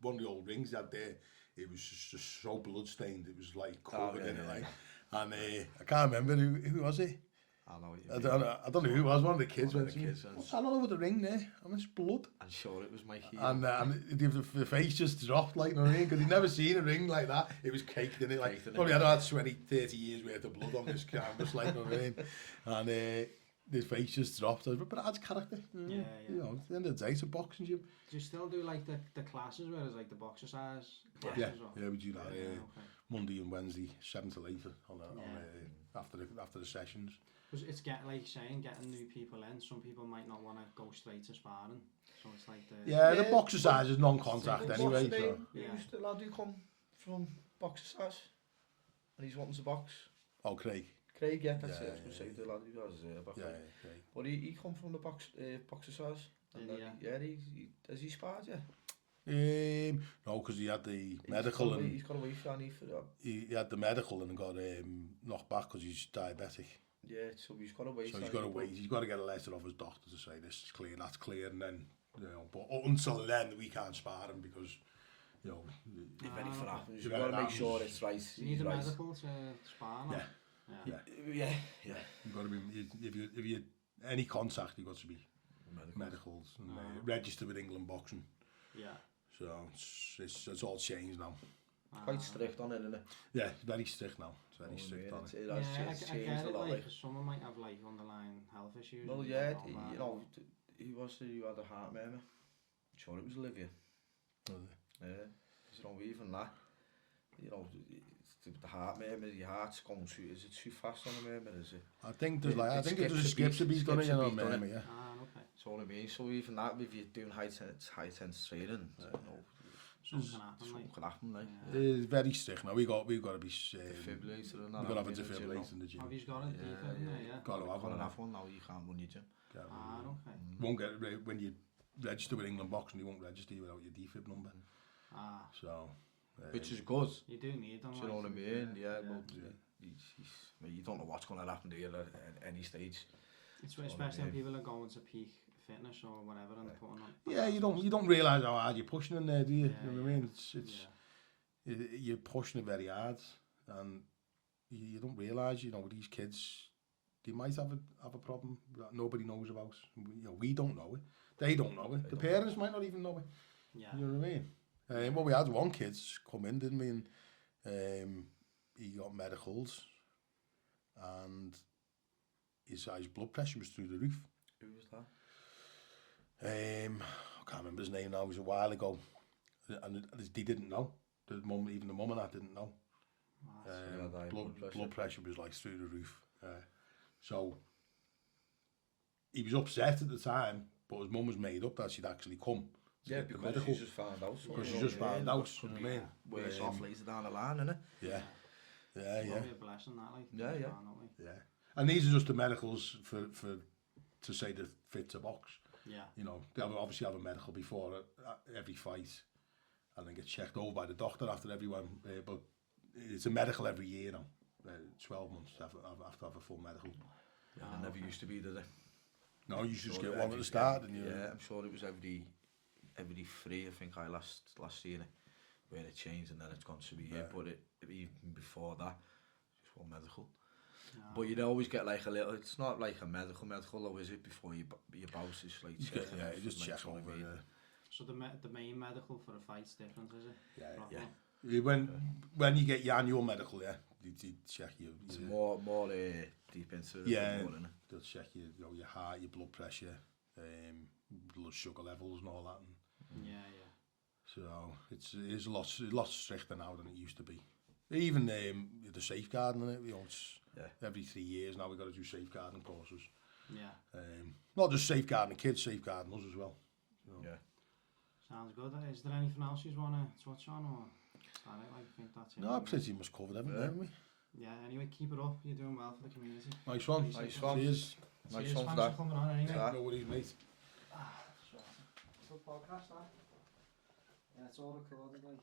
one of the old rings they had there, it was just so blood-stained, it was like covered in it, like... And I can't remember, who was it? I don't know who it was. One of the kids went to me, what's that all over the ring there? I mean, it's blood. I'm sure it was Mikey. And the face just dropped, like, in the ring, because he'd never seen a ring like that. It was caked in it, like, probably had 20, 30 years worth of blood on this canvas, like, you know what I mean? And his face just dropped. But it adds character. You know, at the end of the day, it's a boxing gym. Do you still do, like, the classes where it's, like, the boxercise classes? Yeah, we do that. Monday and Wednesday, 7 till 8 after the sessions. Because it's getting new people in. Some people might not want to go straight to sparring, so it's like the boxercise is non-contact anyway. So. Who's the lad who come from boxercise and he's wanting to box? Oh, Craig, yeah, that's it. I was going to say the lad who was back then. Craig. But he come from the boxercise. Has he sparred yet? No, because he had the medical and he's got away from it for that. He had the medical and got knocked back because he's diabetic. Yeah, so he's got to wait. So he's got to wait. He's got to get a letter off his doctor to say this is clear, that's clear, and then But until then, we can't spar him because if anything happens, you've got to make sure it's right. You need a medical to spar. Yeah. You've got to be if you any contact, you've got to be medicals and registered with England Boxing. Yeah. So it's all changed now. Quite strict on it, isn't it? Yeah, it's very strict now. It's very strict on it. It has changed a lot. Like, someone might have like underlying health issues. Well, yeah, he was who had a heart murmur. I'm sure it was Olivia. Yeah, even that. The heart murmur, your heart's going too. Is it too fast on the murmur? Is it? I think there's a skips a beat on it, murmur. Yeah. Okay. That's what I mean. So even that, if you're doing high tense training, something can happen, like. It's very strict now. We got to be. Defibrillator and we got to have a defibrillator in the gym. Have you got a defibrillator? Yeah. Got to have one now. You can't run your gym. Okay. Won't get when you register with England Boxing. You won't register without your defib number. So. Which is good. You do need them. Do you know what I mean? Yeah. But you don't know what's going to happen to you at any stage. Especially when people are going to peak fitness or whatever and putting on. Yeah, you don't realise how hard you're pushing in there, do you? You know what I mean? You're pushing it very hard, and you don't realise. These kids, they might have a problem that nobody knows about. We don't know it. They don't know it. The parents might not even know it. Yeah. You know what I mean? Well, we had one kid come in, didn't we? And he got medicals, and his blood pressure was through the roof. Who was that? I can't remember his name now. It was a while ago, and they didn't know. Even the mum and that didn't know. Blood pressure was like through the roof. So he was upset at the time, but his mum was made up that she'd actually come. Yeah, because she just found out. Because she just found out. You know what I mean? Worse off later down the line, innit? Yeah. Probably a blessing that, like. Yeah. And these are just the medicals to say they're fit to box. Yeah. They obviously have a medical before every fight, and then get checked over by the doctor after everyone. But it's a medical every year now. 12 months after have to have a full medical. Yeah, it never used to be, did it? No, you should just get one at the start. Yeah, I'm sure it was every 3. I think I last seen it, where it changed, and then it's gone to be here. But even before that, just one medical. But you'd always get like a little. It's not like a medical though, is it? Before you bounce, it's like you just check over. So the main medical for a fight's different, is it? Yeah. When you get your annual medical, they check you. It's more deep into it. Yeah, they'll check your heart, your blood pressure, blood sugar levels, and all that. Yeah. So it is a lot stricter now than it used to be. Even the safeguarding, you know, it's Yeah. every 3 years now we've got to do safeguarding courses. Yeah. Not just safeguarding the kids, safeguarding us as well. You know. Yeah. Sounds good. Is there anything else you want to touch on, or I think that's it? No, pretty much covered everything, haven't we? Yeah, anyway, keep it up. You're doing well for the community. Nice one. Nice one. Cheers. Nice one for Thanks that. for coming on anyway. No worries, mate. Good podcast, that. Yeah, it's all recorded, like.